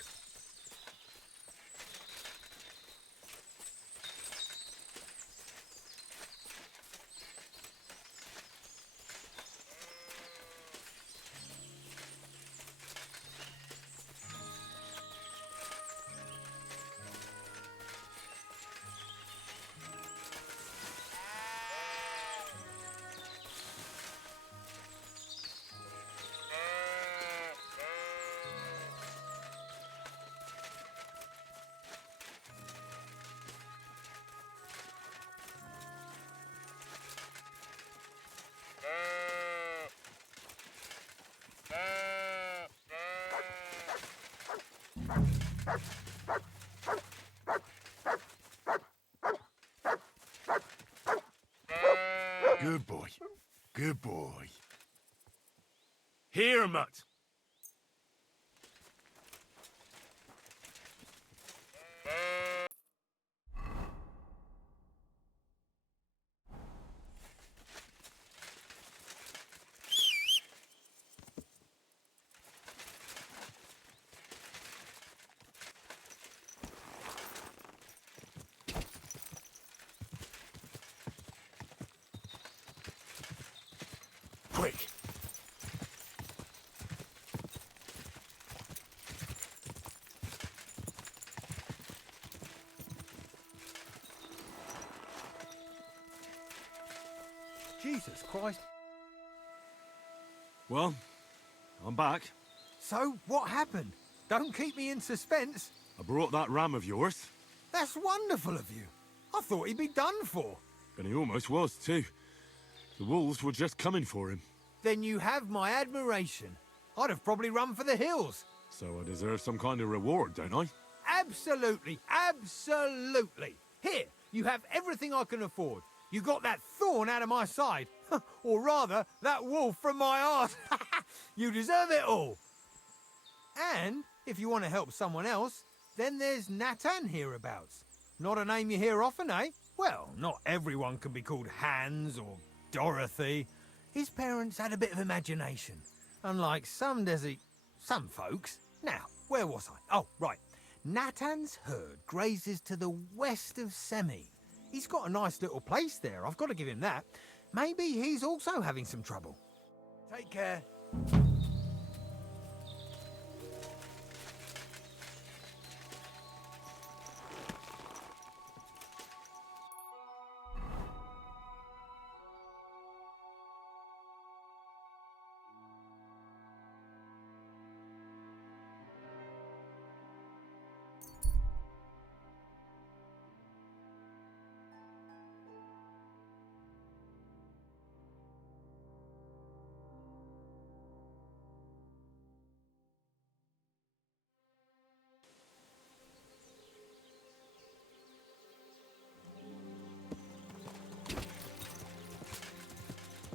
Good boy. Good boy. Here, Mutt. Quick. Jesus Christ. Well, I'm back. So, what happened? Don't keep me in suspense. I brought that ram of yours. That's wonderful of you. I thought he'd be done for. And he almost was, too. The wolves were just coming for him. Then you have my admiration. I'd have probably run for the hills. So I deserve some kind of reward, don't I? Absolutely, absolutely. Here, you have everything I can afford. You got that thorn out of my side. Or rather, that wolf from my arse. You deserve it all. And if you want to help someone else, then there's Natan hereabouts. Not a name you hear often, eh? Well, not everyone can be called Hans or Dorothy. His parents had a bit of imagination. Unlike some folks. Now, where was I? Oh, right. Natan's herd grazes to the west of Semi. He's got a nice little place there, I've got to give him that. Maybe he's also having some trouble. Take care.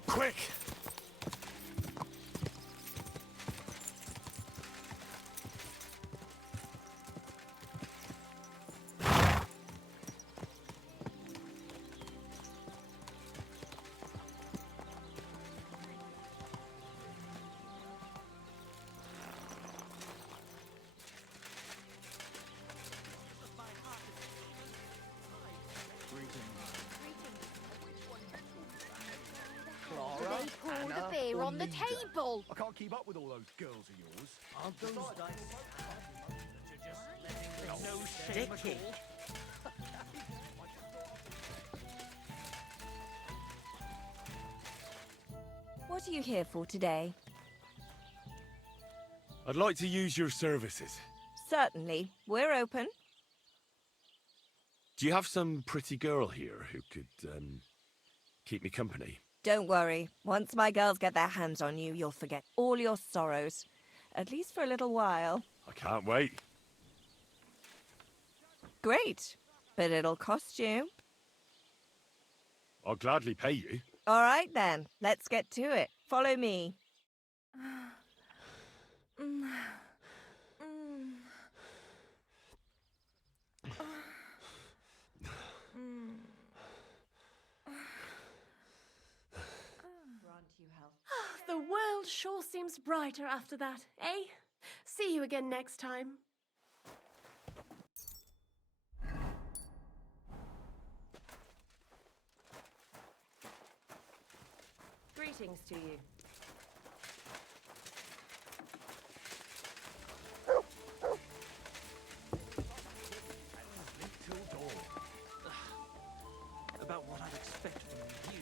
Quick! They poured a beer on the table. I can't keep up with all those girls of yours. Aren't those no sticky? What are you here for today? I'd like to use your services. Certainly. We're open. Do you have some pretty girl here who could, keep me company? Don't worry. Once my girls get their hands on you, you'll forget all your sorrows. At least for a little while. I can't wait. Great. But it'll cost you. I'll gladly pay you. All right, then. Let's get to it. Follow me. The world sure seems brighter after that, eh? See you again next time. Greetings to you. About what I'd expect from you.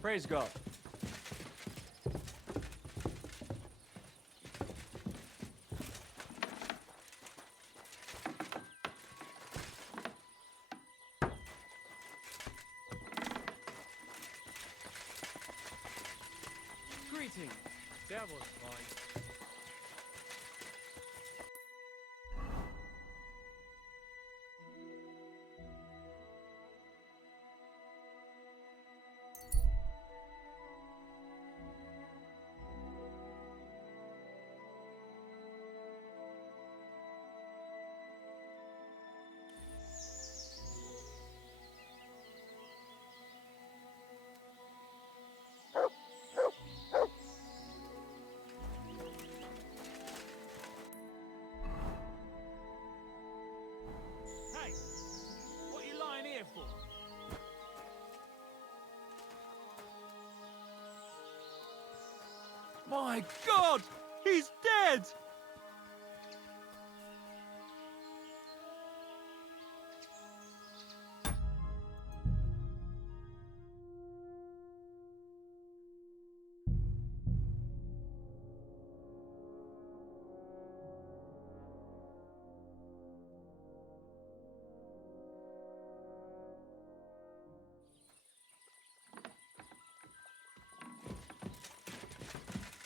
Praise God. Greetings, devil's fine. Hey, what are you lying here for? My God! He's dead!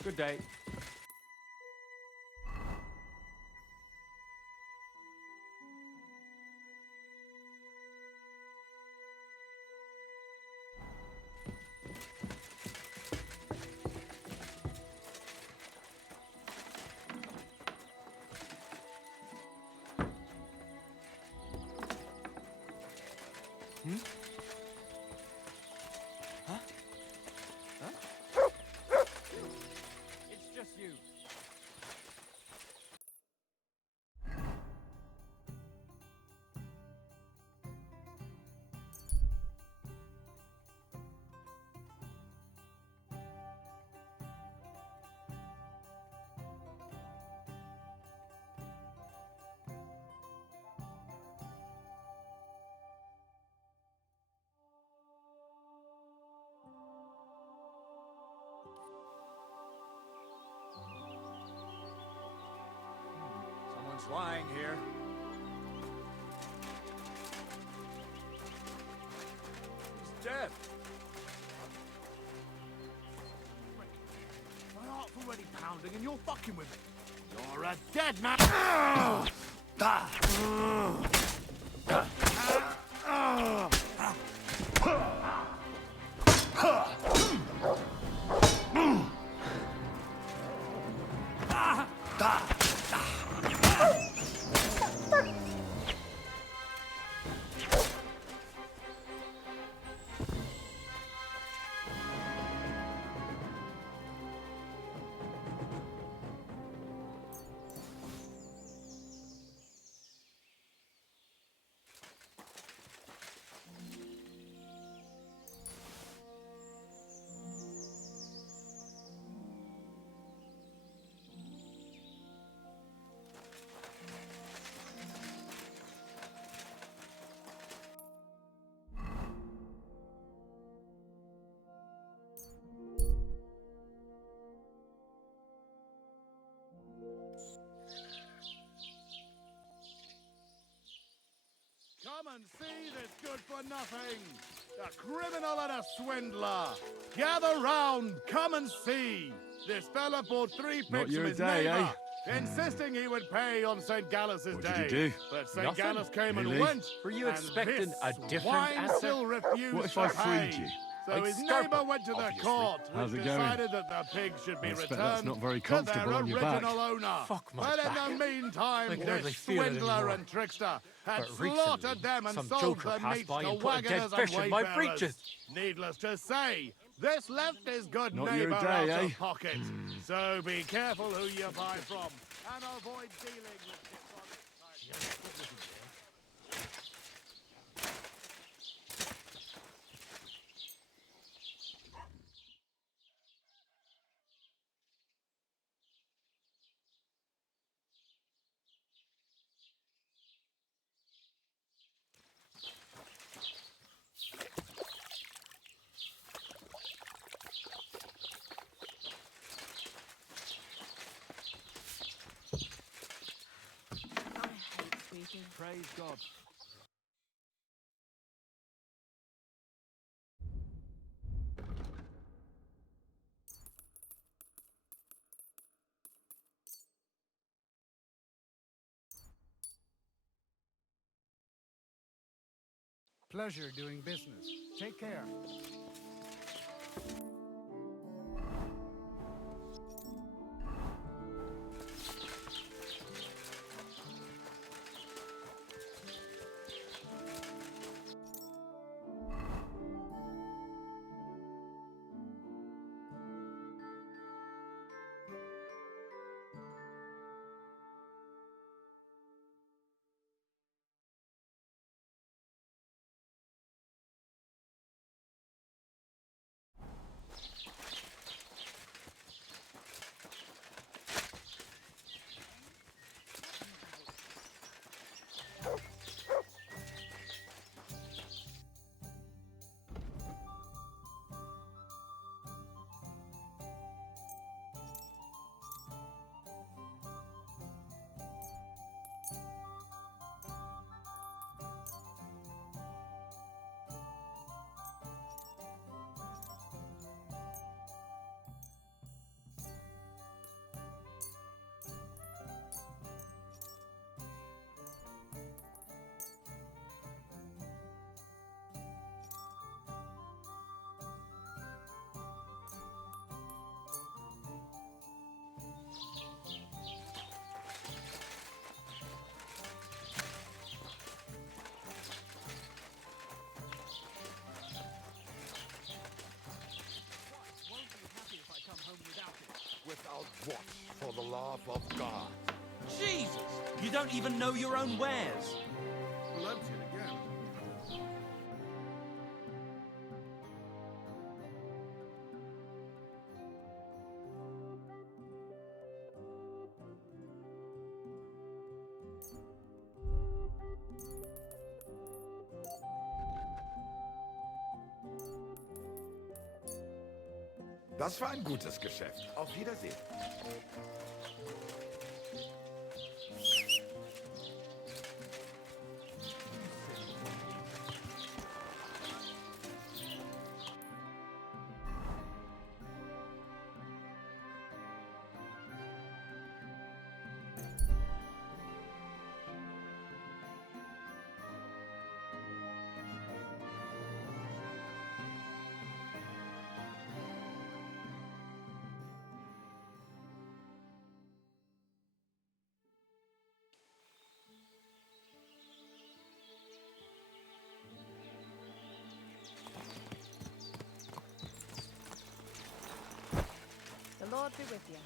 Good day. Hmm? Huh? Huh? It's just you. Someone's lying here. He's dead. My heart's already pounding and you're fucking with me. You're a dead man! Come and see this good-for-nothing, a criminal and a swindler. Gather round, come and see. This fella bought 3 Not pigs your from his day, neighbour, eh? insisting he would pay on St. Gallus's What day. did he do? But St. Nothing? Gallus came Really? and went. Were you and expecting this a different swine answer? still refused What if to I pay. freed you? So Like his Scarpa, neighbour went to the obviously. court, How's which it going? decided that the pigs should be I expect returned that's not very to their comfortable on your back. original owner. Fuck my But in back. the meantime, I can hardly this feel it swindler anymore. and trickster had But recently, slaughtered them and some sold joker the passed meat by to and put a dead wagoners and fish in my wayfarers. breeches. Needless to say, this left his good Not your neighbour day, out eh? of pocket. So be careful who you buy from and avoid dealing with dishonest types. Praise God. Pleasure doing business. Take care. Without what, for the love of God? Jesus! You don't even know your own wares. Bloated again. Das war ein gutes Geschäft. Auf Wiedersehen. The Lord be with you.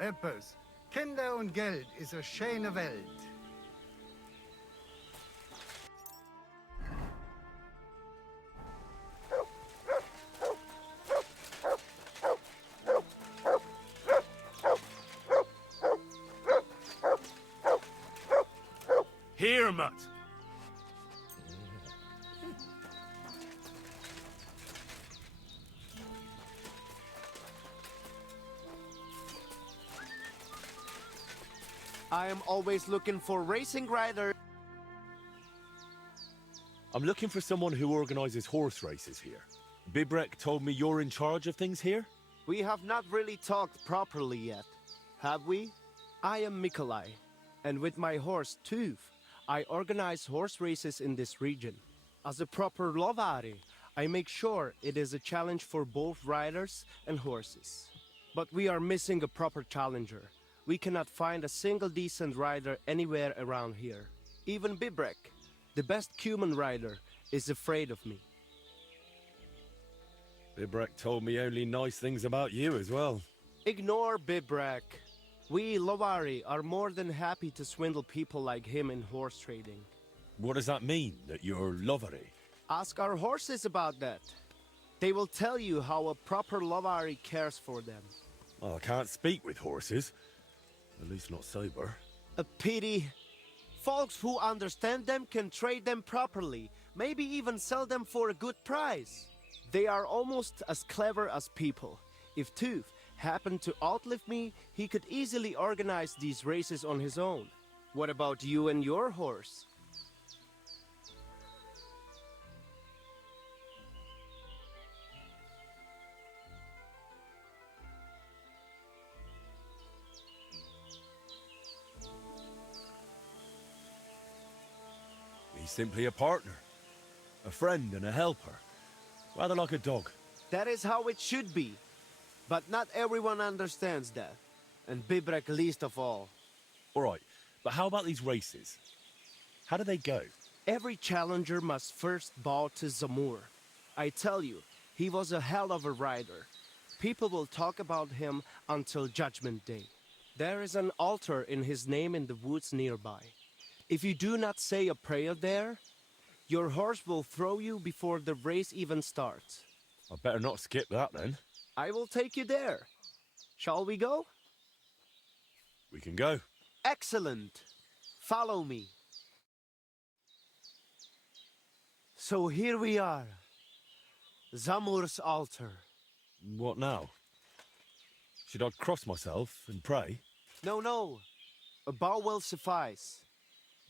Eppes. Kinder und Geld ist eine schöne Welt. Here, Mutt. I am always looking for racing riders. I'm looking for someone who organizes horse races here. Bibrek told me you're in charge of things here? We have not really talked properly yet, have we? I am Mikolai, and with my horse Tuv, I organize horse races in this region. As a proper lovari, I make sure it is a challenge for both riders and horses. But we are missing a proper challenger. We cannot find a single decent rider anywhere around here. Even Bibrek, the best human rider, is afraid of me. Bibrek told me only nice things about you as well. Ignore Bibrek. We Lovari are more than happy to swindle people like him in horse trading. What does that mean, that you're Lovari? Ask our horses about that. They will tell you how a proper Lovari cares for them. Well, I can't speak with horses. At least not sober. A pity. Folks who understand them can trade them properly, maybe even sell them for a good price. They are almost as clever as people. If Tooth happened to outlive me, he could easily organize these races on his own. What about you and your horse? He's simply a partner. A friend and a helper. Rather like a dog. That is how it should be. But not everyone understands that. And Bibrek least of all. Alright, but how about these races? How do they go? Every challenger must first bow to Zamur. I tell you, he was a hell of a rider. People will talk about him until Judgment Day. There is an altar in his name in the woods nearby. If you do not say a prayer there, your horse will throw you before the race even starts. I better not skip that then. I will take you there. Shall we go? We can go. Excellent. Follow me. So here we are. Zamur's altar. What now? Should I cross myself and pray? No. A bow will suffice.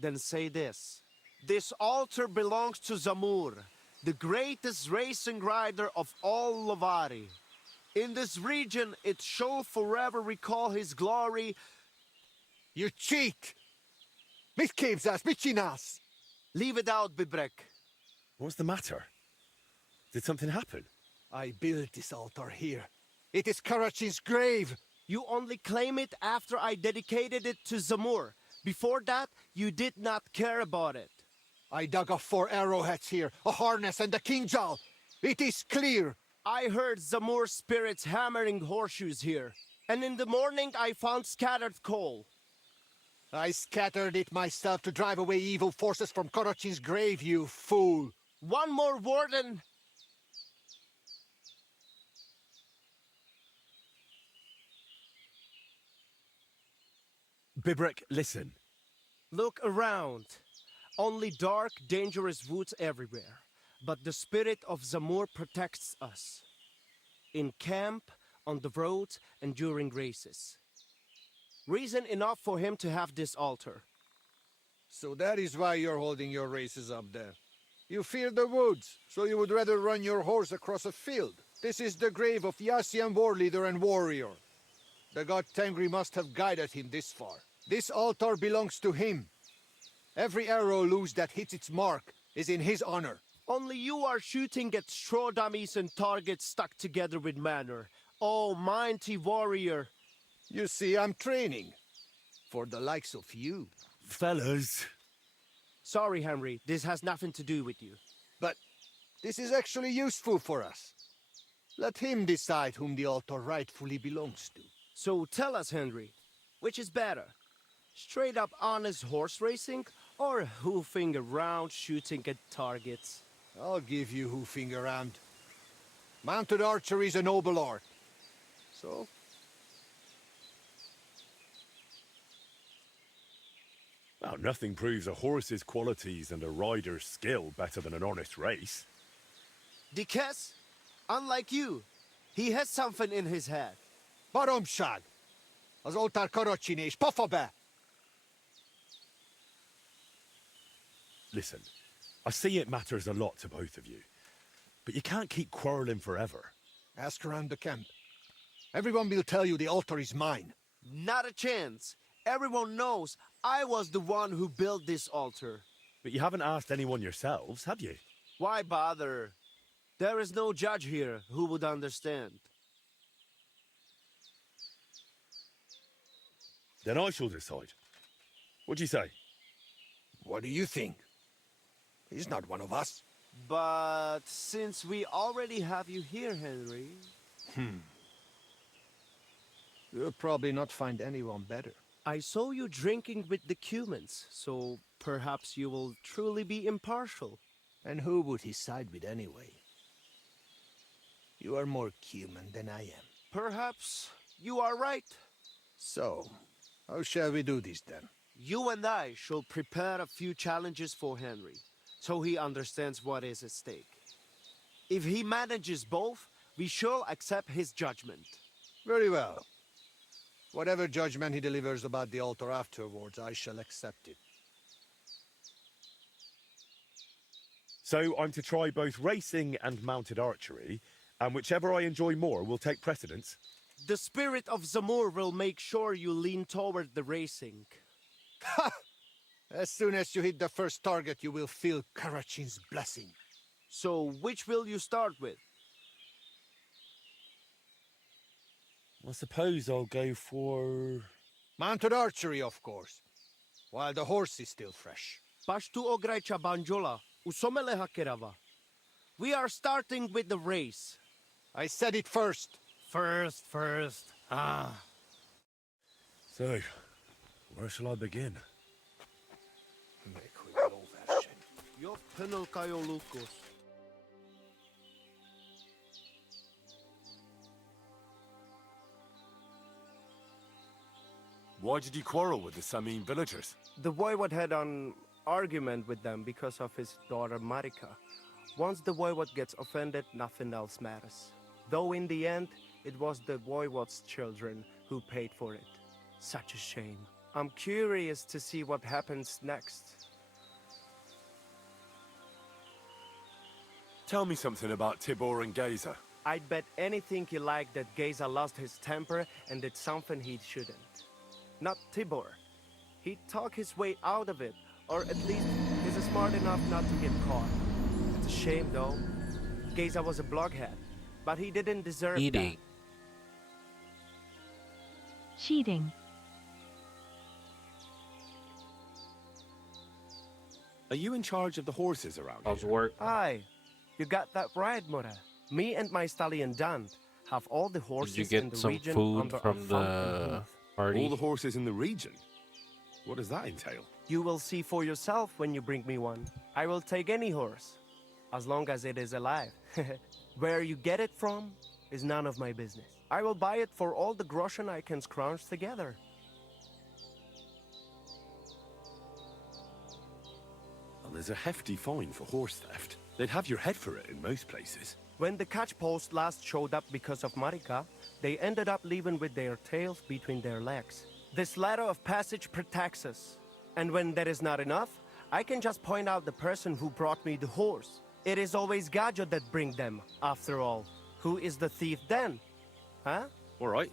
Then say this. This altar belongs to Zamur, the greatest racing rider of all Lovari. In this region, it shall forever recall his glory. You cheat! Mitkebzas, Michinas! Leave it out, Bibrek. What's the matter? Did something happen? I built this altar here. It is Karachin's grave. You only claim it after I dedicated it to Zamur. Before that, you did not care about it. I dug up 4 arrowheads here, a harness and a kingjal. It is clear. I heard Zamur's spirits hammering horseshoes here. And in the morning, I found scattered coal. I scattered it myself to drive away evil forces from Karachin's grave, you fool. One more word and... Bibrek, listen. Look around. Only dark, dangerous woods everywhere. But the spirit of Zamur protects us. In camp, on the roads, and during races. Reason enough for him to have this altar. So that is why you're holding your races up there. You fear the woods, so you would rather run your horse across a field. This is the grave of Yassian war leader and warrior. The god Tengri must have guided him this far. This altar belongs to him. Every arrow loose that hits its mark is in his honor. Only you are shooting at straw dummies and targets stuck together with manner. Oh, mighty warrior. You see, I'm training. For the likes of you. Fellas. Sorry, Henry. This has nothing to do with you. But this is actually useful for us. Let him decide whom the altar rightfully belongs to. So tell us, Henry, which is better? Straight up honest horse racing, or hoofing around shooting at targets? I'll give you hoofing around. Mounted archery is a noble art. So? Well, nothing proves a horse's qualities and a rider's skill better than an honest race. Dikes, unlike you, he has something in his head. Baromshad! Az oltár Karacsin és pofabe! Listen, I see it matters a lot to both of you. But you can't keep quarreling forever. Ask around the camp. Everyone will tell you the altar is mine. Not a chance. Everyone knows I was the one who built this altar. But you haven't asked anyone yourselves, have you? Why bother? There is no judge here who would understand. Then I shall decide. What do you say? What do you think? He's not one of us. But since we already have you here, Henry... You'll probably not find anyone better. I saw you drinking with the Cumans, so perhaps you will truly be impartial. And who would he side with anyway? You are more Cuman than I am. Perhaps you are right. So, how shall we do this then? You and I shall prepare a few challenges for Henry, so he understands what is at stake. If he manages both, we shall accept his judgment. Very well. Whatever judgment he delivers about the altar afterwards, I shall accept it. So I'm to try both racing and mounted archery, and whichever I enjoy more will take precedence. The spirit of Zamur will make sure you lean toward the racing. Ha! As soon as you hit the first target, you will feel Karachin's blessing. So, which will you start with? I suppose I'll go for... Mounted archery, of course. While the horse is still fresh. Pashtu ograjcha banjola, usomele hakerava. We are starting with the race. I said it first. First. Ah. So, where shall I begin? Yo penelkayo lukos. Why did you quarrel with the Samin villagers? The voivod had an argument with them because of his daughter Marika. Once the voivod gets offended, nothing else matters. Though in the end, it was the voivod's children who paid for it. Such a shame. I'm curious to see what happens next. Tell me something about Tibor and Geza. I'd bet anything you like that Geza lost his temper and did something he shouldn't. Not Tibor. He'd talk his way out of it, or at least he's smart enough not to get caught. It's a shame, though. Geza was a blockhead, but he didn't deserve that. Cheating. Are you in charge of the horses around here? How's work? Aye. You got that right, Mura. Me and my stallion Dan have all the horses Did you get in the some region food under from a fountain the booth. party? All the horses in the region? What does that entail? You will see for yourself when you bring me one. I will take any horse, as long as it is alive. Where you get it from is none of my business. I will buy it for all the groschen I can scrounge together. Well, there's a hefty fine for horse theft. They'd have your head for it in most places. When the catch post last showed up because of Marika, they ended up leaving with their tails between their legs. This ladder of passage protects us. And when that is not enough, I can just point out the person who brought me the horse. It is always Gajo that bring them, after all. Who is the thief then? Huh? All right.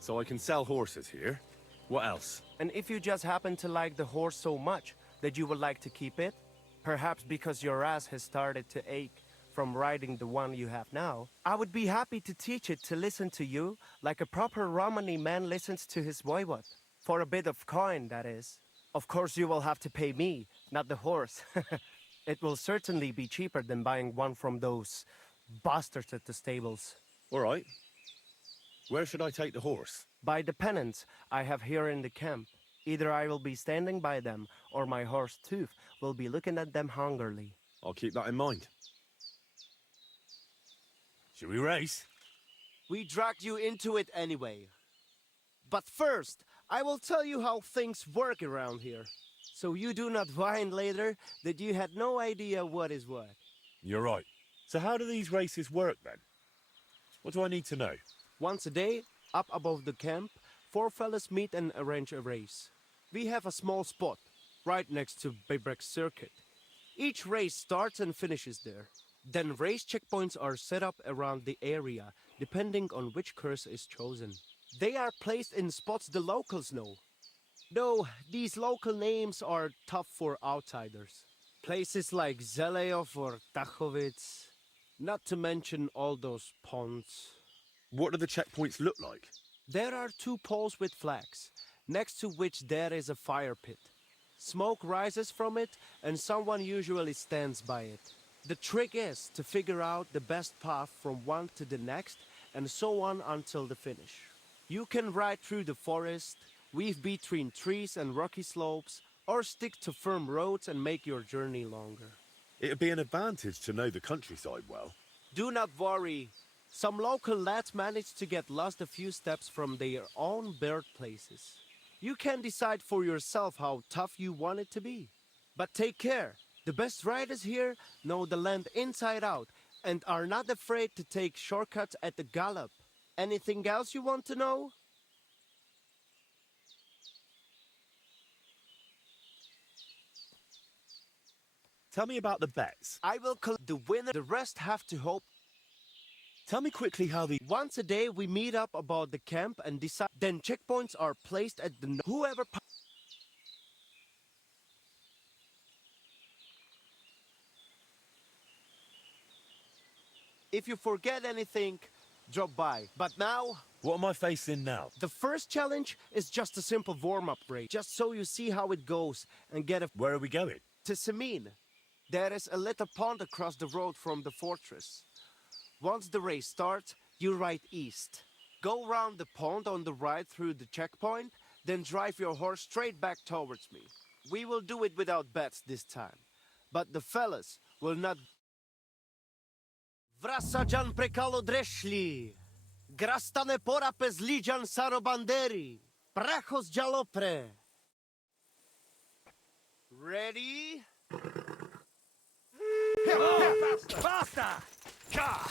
So I can sell horses here. What else? And if you just happen to like the horse so much that you would like to keep it, perhaps because your ass has started to ache from riding the one you have now, I would be happy to teach it to listen to you like a proper Romani man listens to his voivod. For a bit of coin, that is. Of course you will have to pay me, not the horse. It will certainly be cheaper than buying one from those bastards at the stables. All right. Where should I take the horse? By the pennants I have here in the camp. Either I will be standing by them, or my horse Tooth will be looking at them hungrily. I'll keep that in mind. Should we race? We dragged you into it anyway. But first, I will tell you how things work around here. So you do not whine later that you had no idea what is what. You're right. So how do these races work then? What do I need to know? Once a day, up above the camp, 4 fellas meet and arrange a race. We have a small spot, right next to Bebrek Circuit. Each race starts and finishes there. Then race checkpoints are set up around the area, depending on which course is chosen. They are placed in spots the locals know. Though these local names are tough for outsiders. Places like Zeleov or Tachovitz, not to mention all those ponds. What do the checkpoints look like? There are 2 poles with flags, next to which there is a fire pit. Smoke rises from it, and someone usually stands by it. The trick is to figure out the best path from one to the next, and so on until the finish. You can ride through the forest, weave between trees and rocky slopes, or stick to firm roads and make your journey longer. It'd be an advantage to know the countryside well. Do not worry. Some local lads managed to get lost a few steps from their own birthplaces. You can decide for yourself how tough you want it to be. But take care. The best riders here know the land inside out and are not afraid to take shortcuts at the gallop. Anything else you want to know? Tell me about the bets. I will collect the winner. The rest have to hope. Tell me quickly how the... Once a day we meet up about the camp and decide. Then checkpoints are placed at the... Whoever... If you forget anything, drop by. But now... What am I facing now? The first challenge is just a simple warm-up race, just so you see how it goes and get a... Where are we going? To Semin. There is a little pond across the road from the fortress. Once the race starts, you ride east. Go round the pond on the right through the checkpoint, then drive your horse straight back towards me. We will do it without bets this time. But the fellas will not... Vrasajan prekalo dreszli. Grastane pora pezlijan sarobanderi. Prachos jalopre. Ready? Faster! Gah!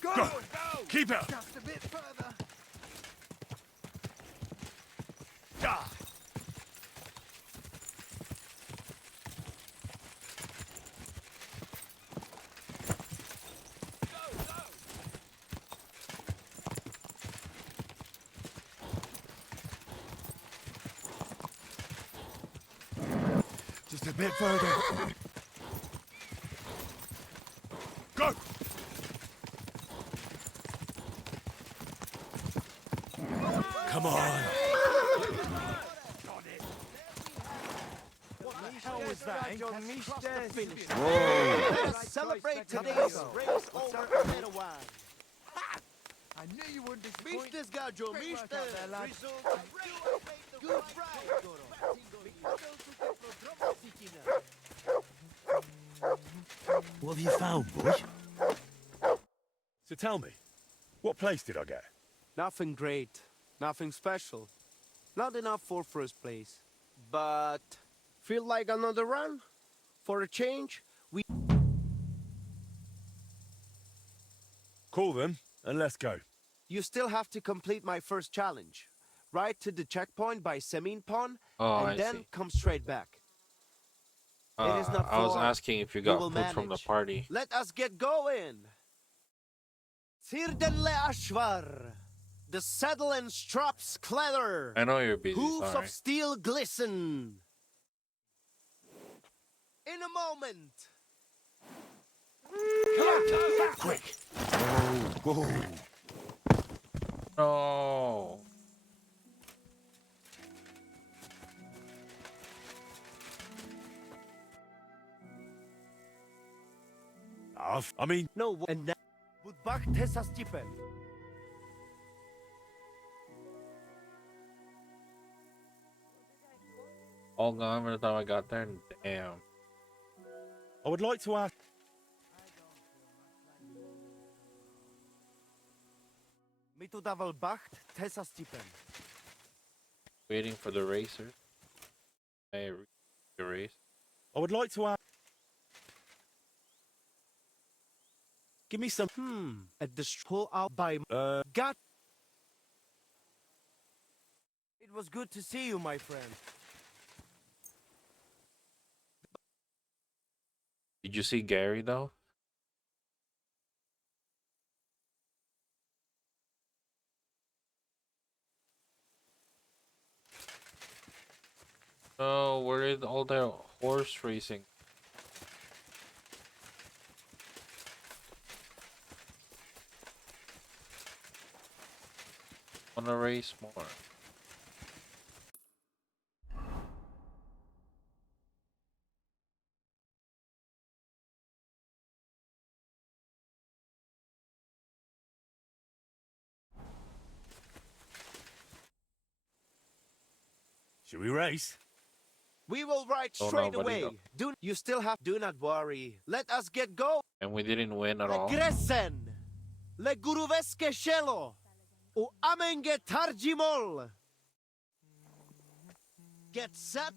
Go! Keep it! Just a bit further. Ah. Just a bit further. Go! Come on. What the hell was that? Finish. Whoa. Let us celebrate today's race over a little while. I knew you wouldn't disappoint. Mr. Gajo, Great work Mr. out there, lad. Good ride. What have you found, boy? So tell me, what place did I get? Nothing great. Nothing special. Not enough for first place. But feel like another run? For a change, we... Call them and let's go. You still have to complete my first challenge. Ride to the checkpoint by Semin Pond, Oh, and I then see. come straight back. It is not I was far. asking if you We got will food from the manage. party. Let us get going. Sirdenle Ashvar. The saddle and straps clatter. I know you're busy, Hooves sorry. of steel glisten. In a moment. Quick. Oh. No. I mean... No, and now... Budbach Tessa Stipen. All gone by the time I got there. Damn. I would like to ask... Mitu daval bacht Tessa Stipen. Waiting for the racer. Hey, the race. I would like to ask... Give me some... At the pull out by... Got... It was good to see you, my friend. Did you see Gary though? Oh, where is all the horse racing? Wanna race more? Should we race? We will ride Oh, straight nobody away. go. You still have. Do not worry. Let us get going. And we didn't win at all. Gresen. Le guruveske shelo. U amenge tarjimol. Get set.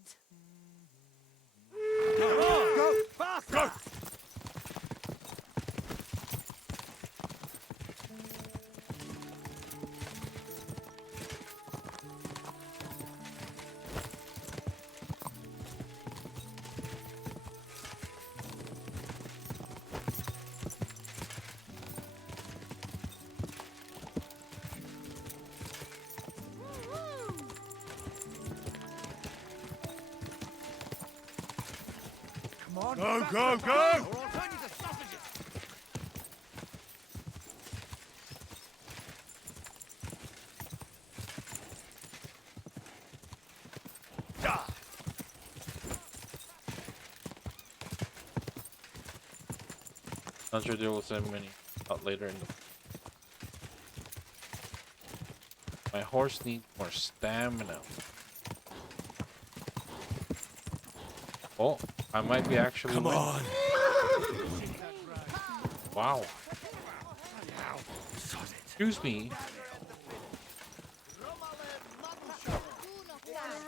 Go! Faster! Come on, Go, faster, go, faster, go! or I'll turn you to sausages. Not sure there will send many out later in the. My horse needs more stamina. Oh, I might be actually. Come winning. on! Wow. Excuse me.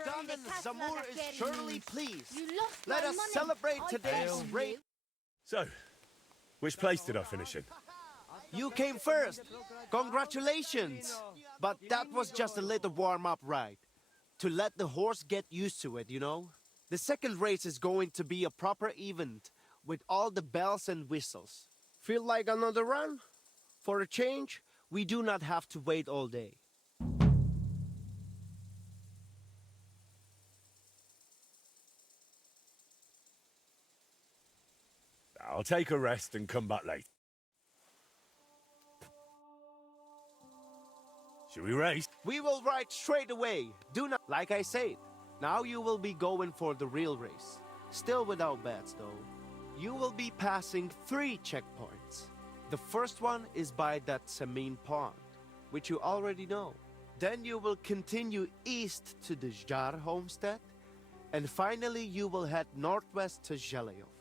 Damen Zamur is surely pleased. You lost Let my us money. celebrate I today's owe race. you. So, which place did I finish in? You came first. Congratulations. But that was just a little warm-up ride. To let the horse get used to it, you know? The second race is going to be a proper event with all the bells and whistles. Feel like another run? For a change, we do not have to wait all day. I'll take a rest and come back later. Should we race? We will ride straight away. Do not, like I said, now you will be going for the real race. Still without bets, though. You will be passing 3 checkpoints. The first one is by that Samin pond, which you already know. Then you will continue east to the Jar homestead, and finally you will head northwest to Zheleov.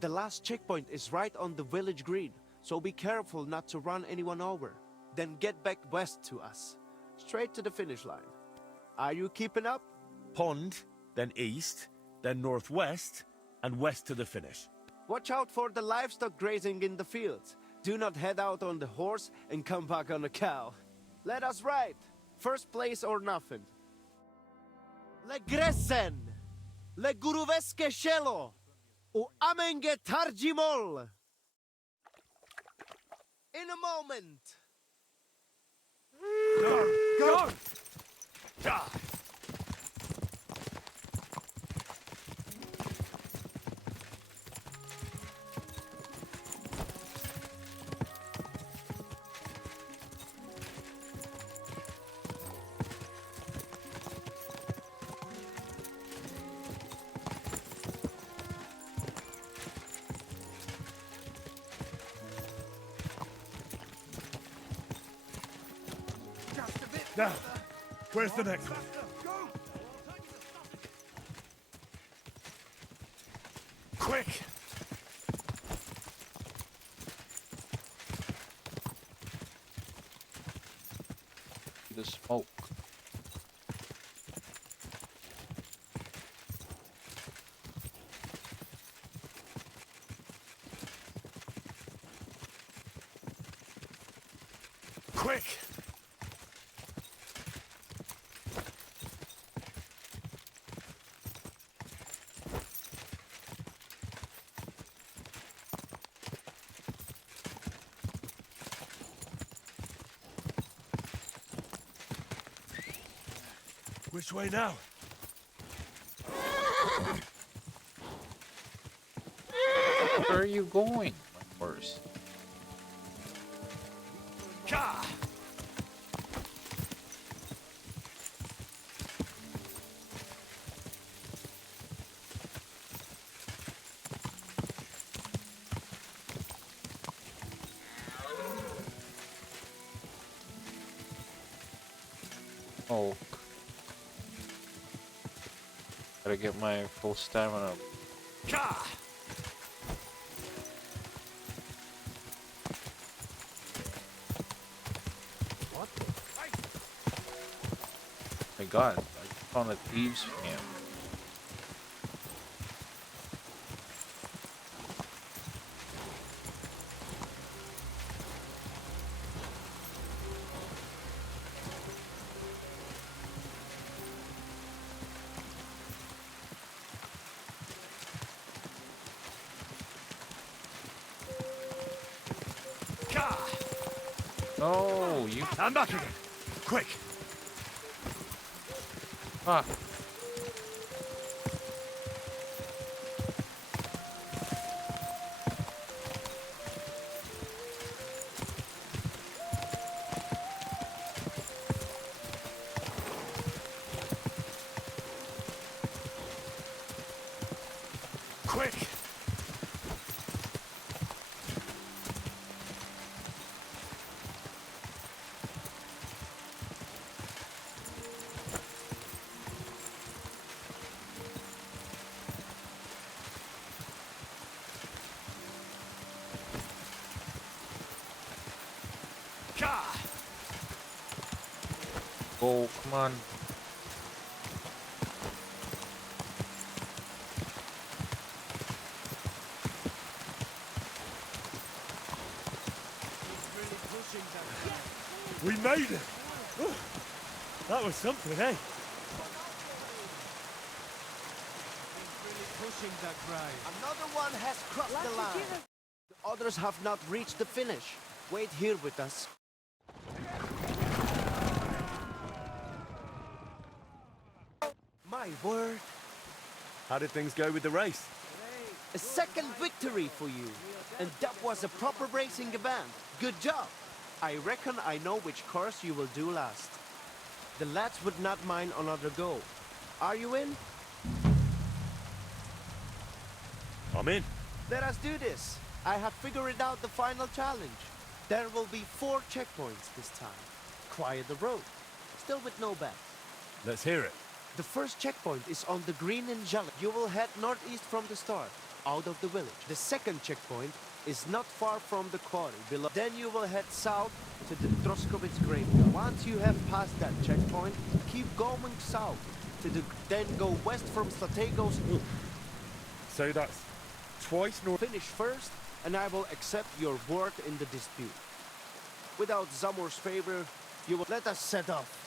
The last checkpoint is right on the village green, so be careful not to run anyone over. Then get back west to us, straight to the finish line. Are you keeping up? Pond, then east, then northwest, and west to the finish. Watch out for the livestock grazing in the fields. Do not head out on the horse and come back on a cow. Let us ride. First place or nothing. Le Gresen, le Guruveske Shelo, u Amenge Tarjimol. In a moment. Go! Go! Now, where's the next one? Quick! The smoke. Quick! Which way now? Where are you going, my horse? Oh. Gotta get my full stamina. What? My god, I found a thieves camp. No, you. I'm back again. Quick. Ah. Quick. Oh, come on. We made it. Whew. That was something, eh? Pushing that grind. Another one has crossed the line. The others have not reached the finish. Wait here with us. My word. How did things go with the race? A second victory for you. And that was a proper racing event. Good job. I reckon I know which course you will do last. The lads would not mind another go. Are you in? I'm in. Let us do this. I have figured out the final challenge. There will be 4 checkpoints this time. Quiet the road. Still with no bets. Let's hear it. The first checkpoint is on the green and yellow. You will head northeast from the start, out of the village. The second checkpoint is not far from the quarry below. Then you will head south to the Droskowitz graveyard. Once you have passed that checkpoint, keep going south then go west from Stratego's. So that's twice north. Finish first, and I will accept your word in the dispute. Without Zamor's favor, you will let us set off.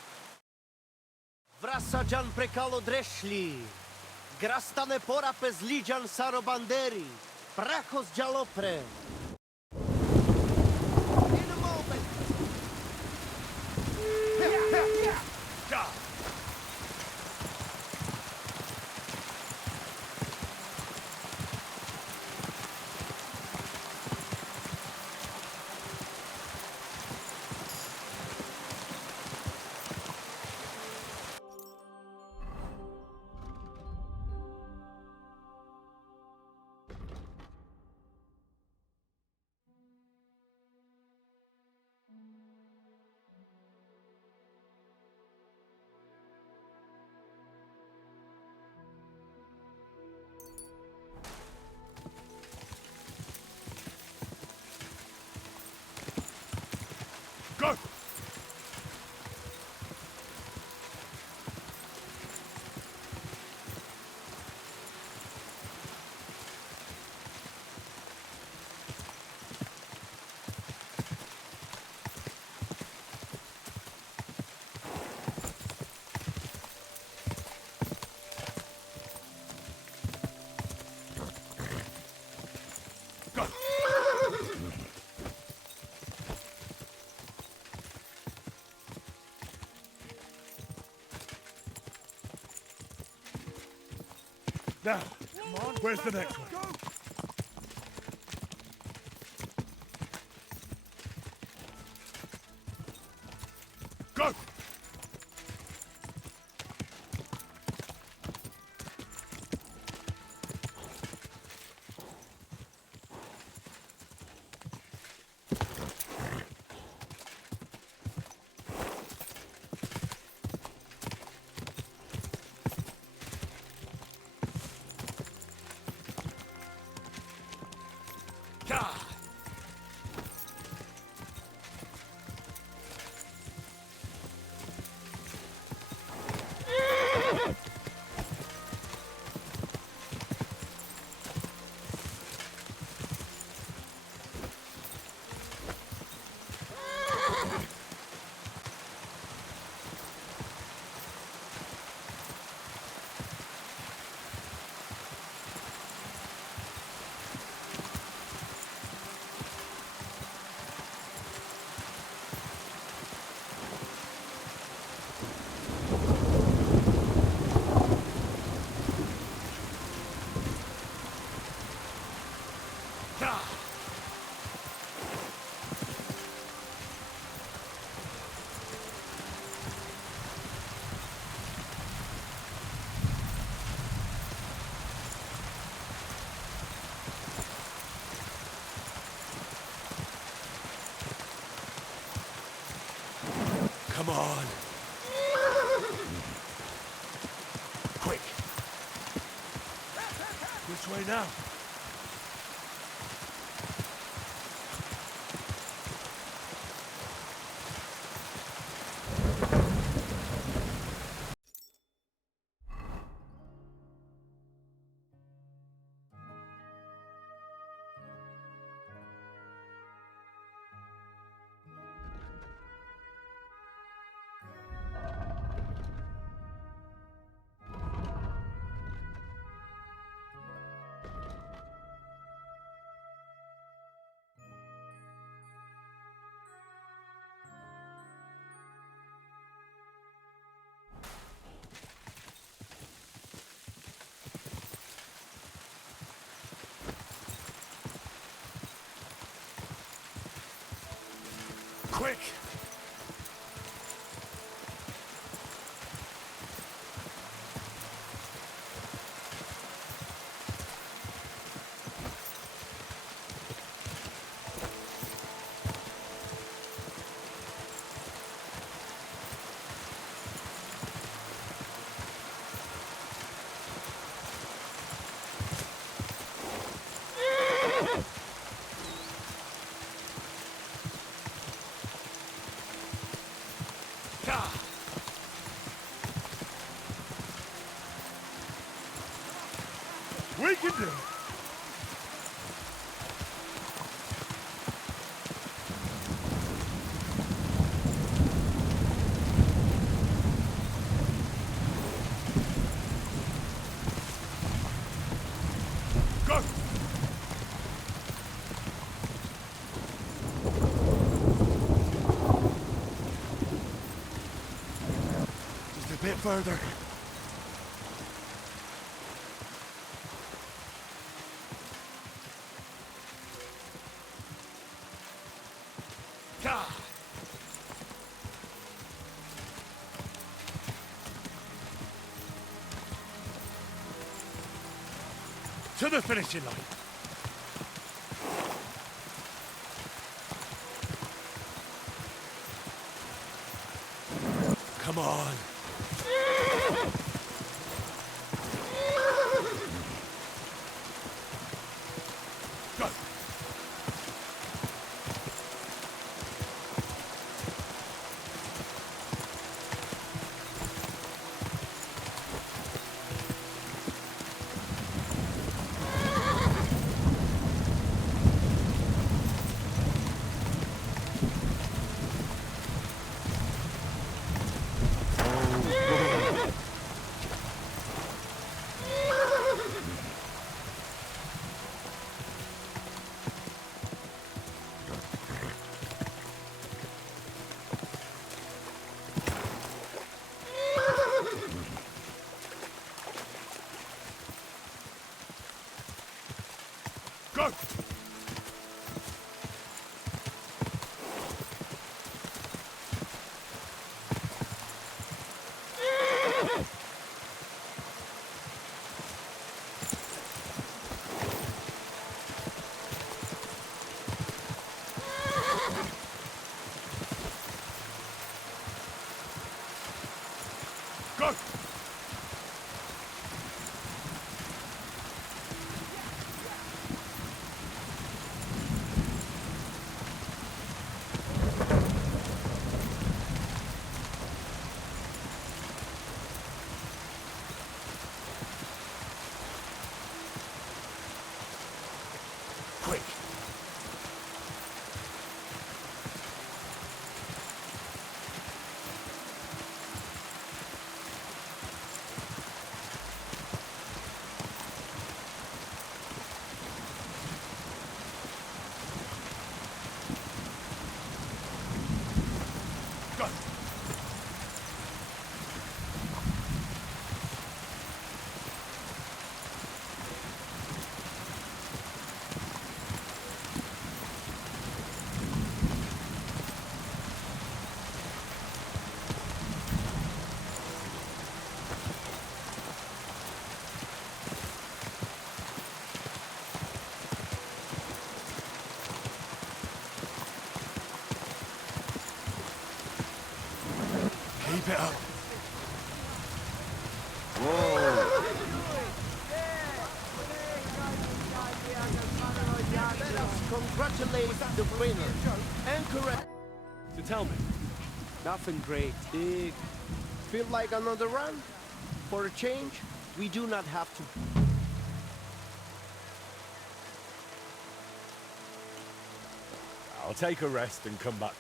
Vrasajan prekalo dreshli. Grastane pora pezlijan sarobanderi. Prachos jalopre. In a moment. Now, where's the next one? Go! Come on. Quick. Which way now? Quick! We can do it. Go! Just a bit further. To the finishing line. Come on. Go. Go! Go! Quick! Go! Keep it up. Let us congratulate the winner. And correct. So tell me. Nothing great, big. Feel like another run? For a change, we do not have to. I'll take a rest and come back.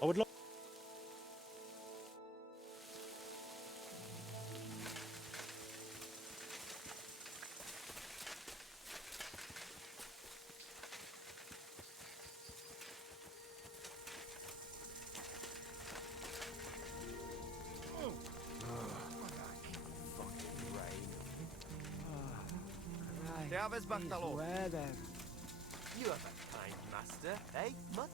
I would like. Where then? You have a kind master, eh, Mutt?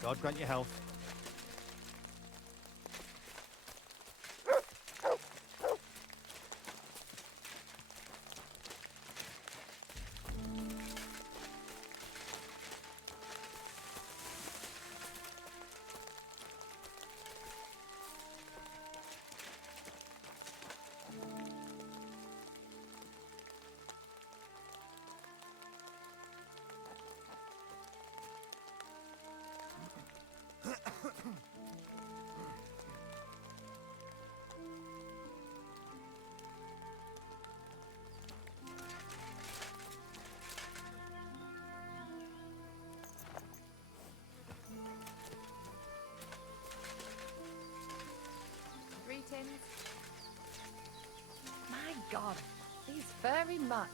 God grant you health. Greetings. My God, these furry mutts.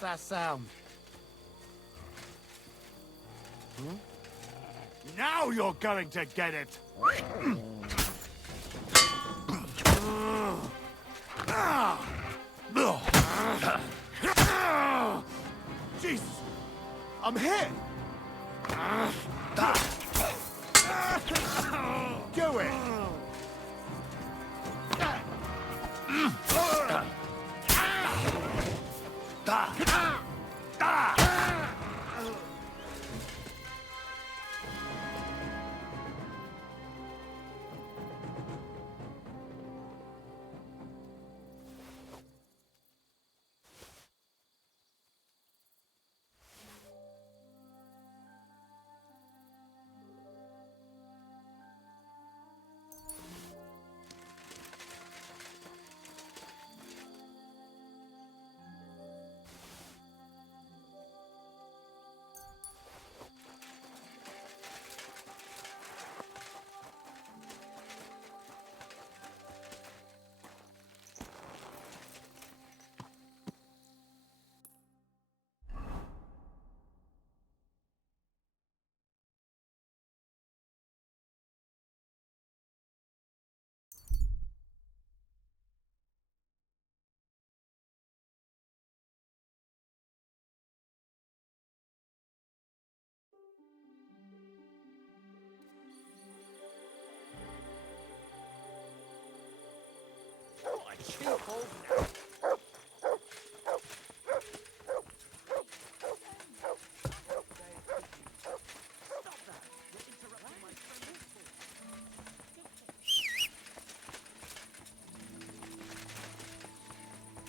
that sound? Now you're going to get it! Jesus! I'm hit! Do it!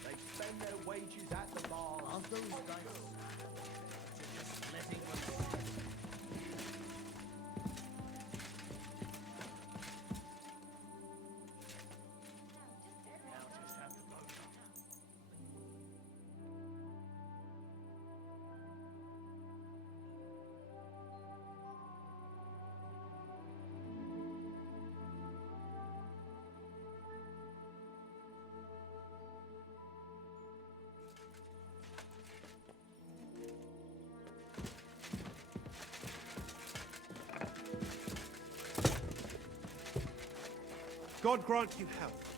They spend their wages at the bars. Aren't those dice? Just letting them. God grant you health.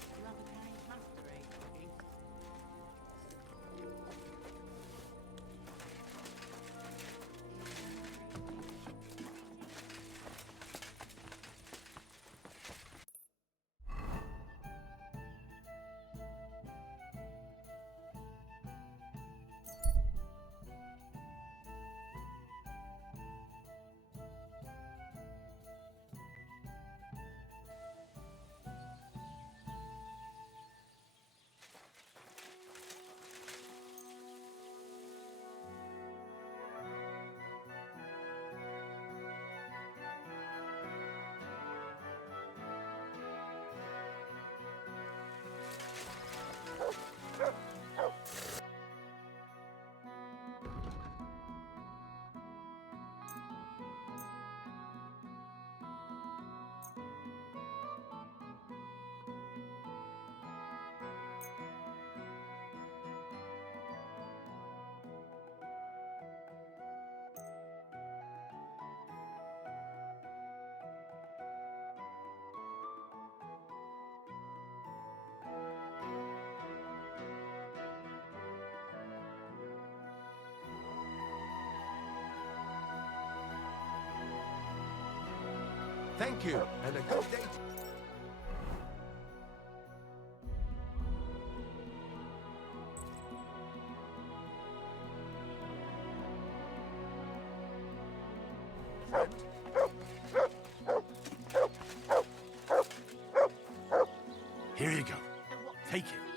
Thank you, and a good day. Here you go. Take it.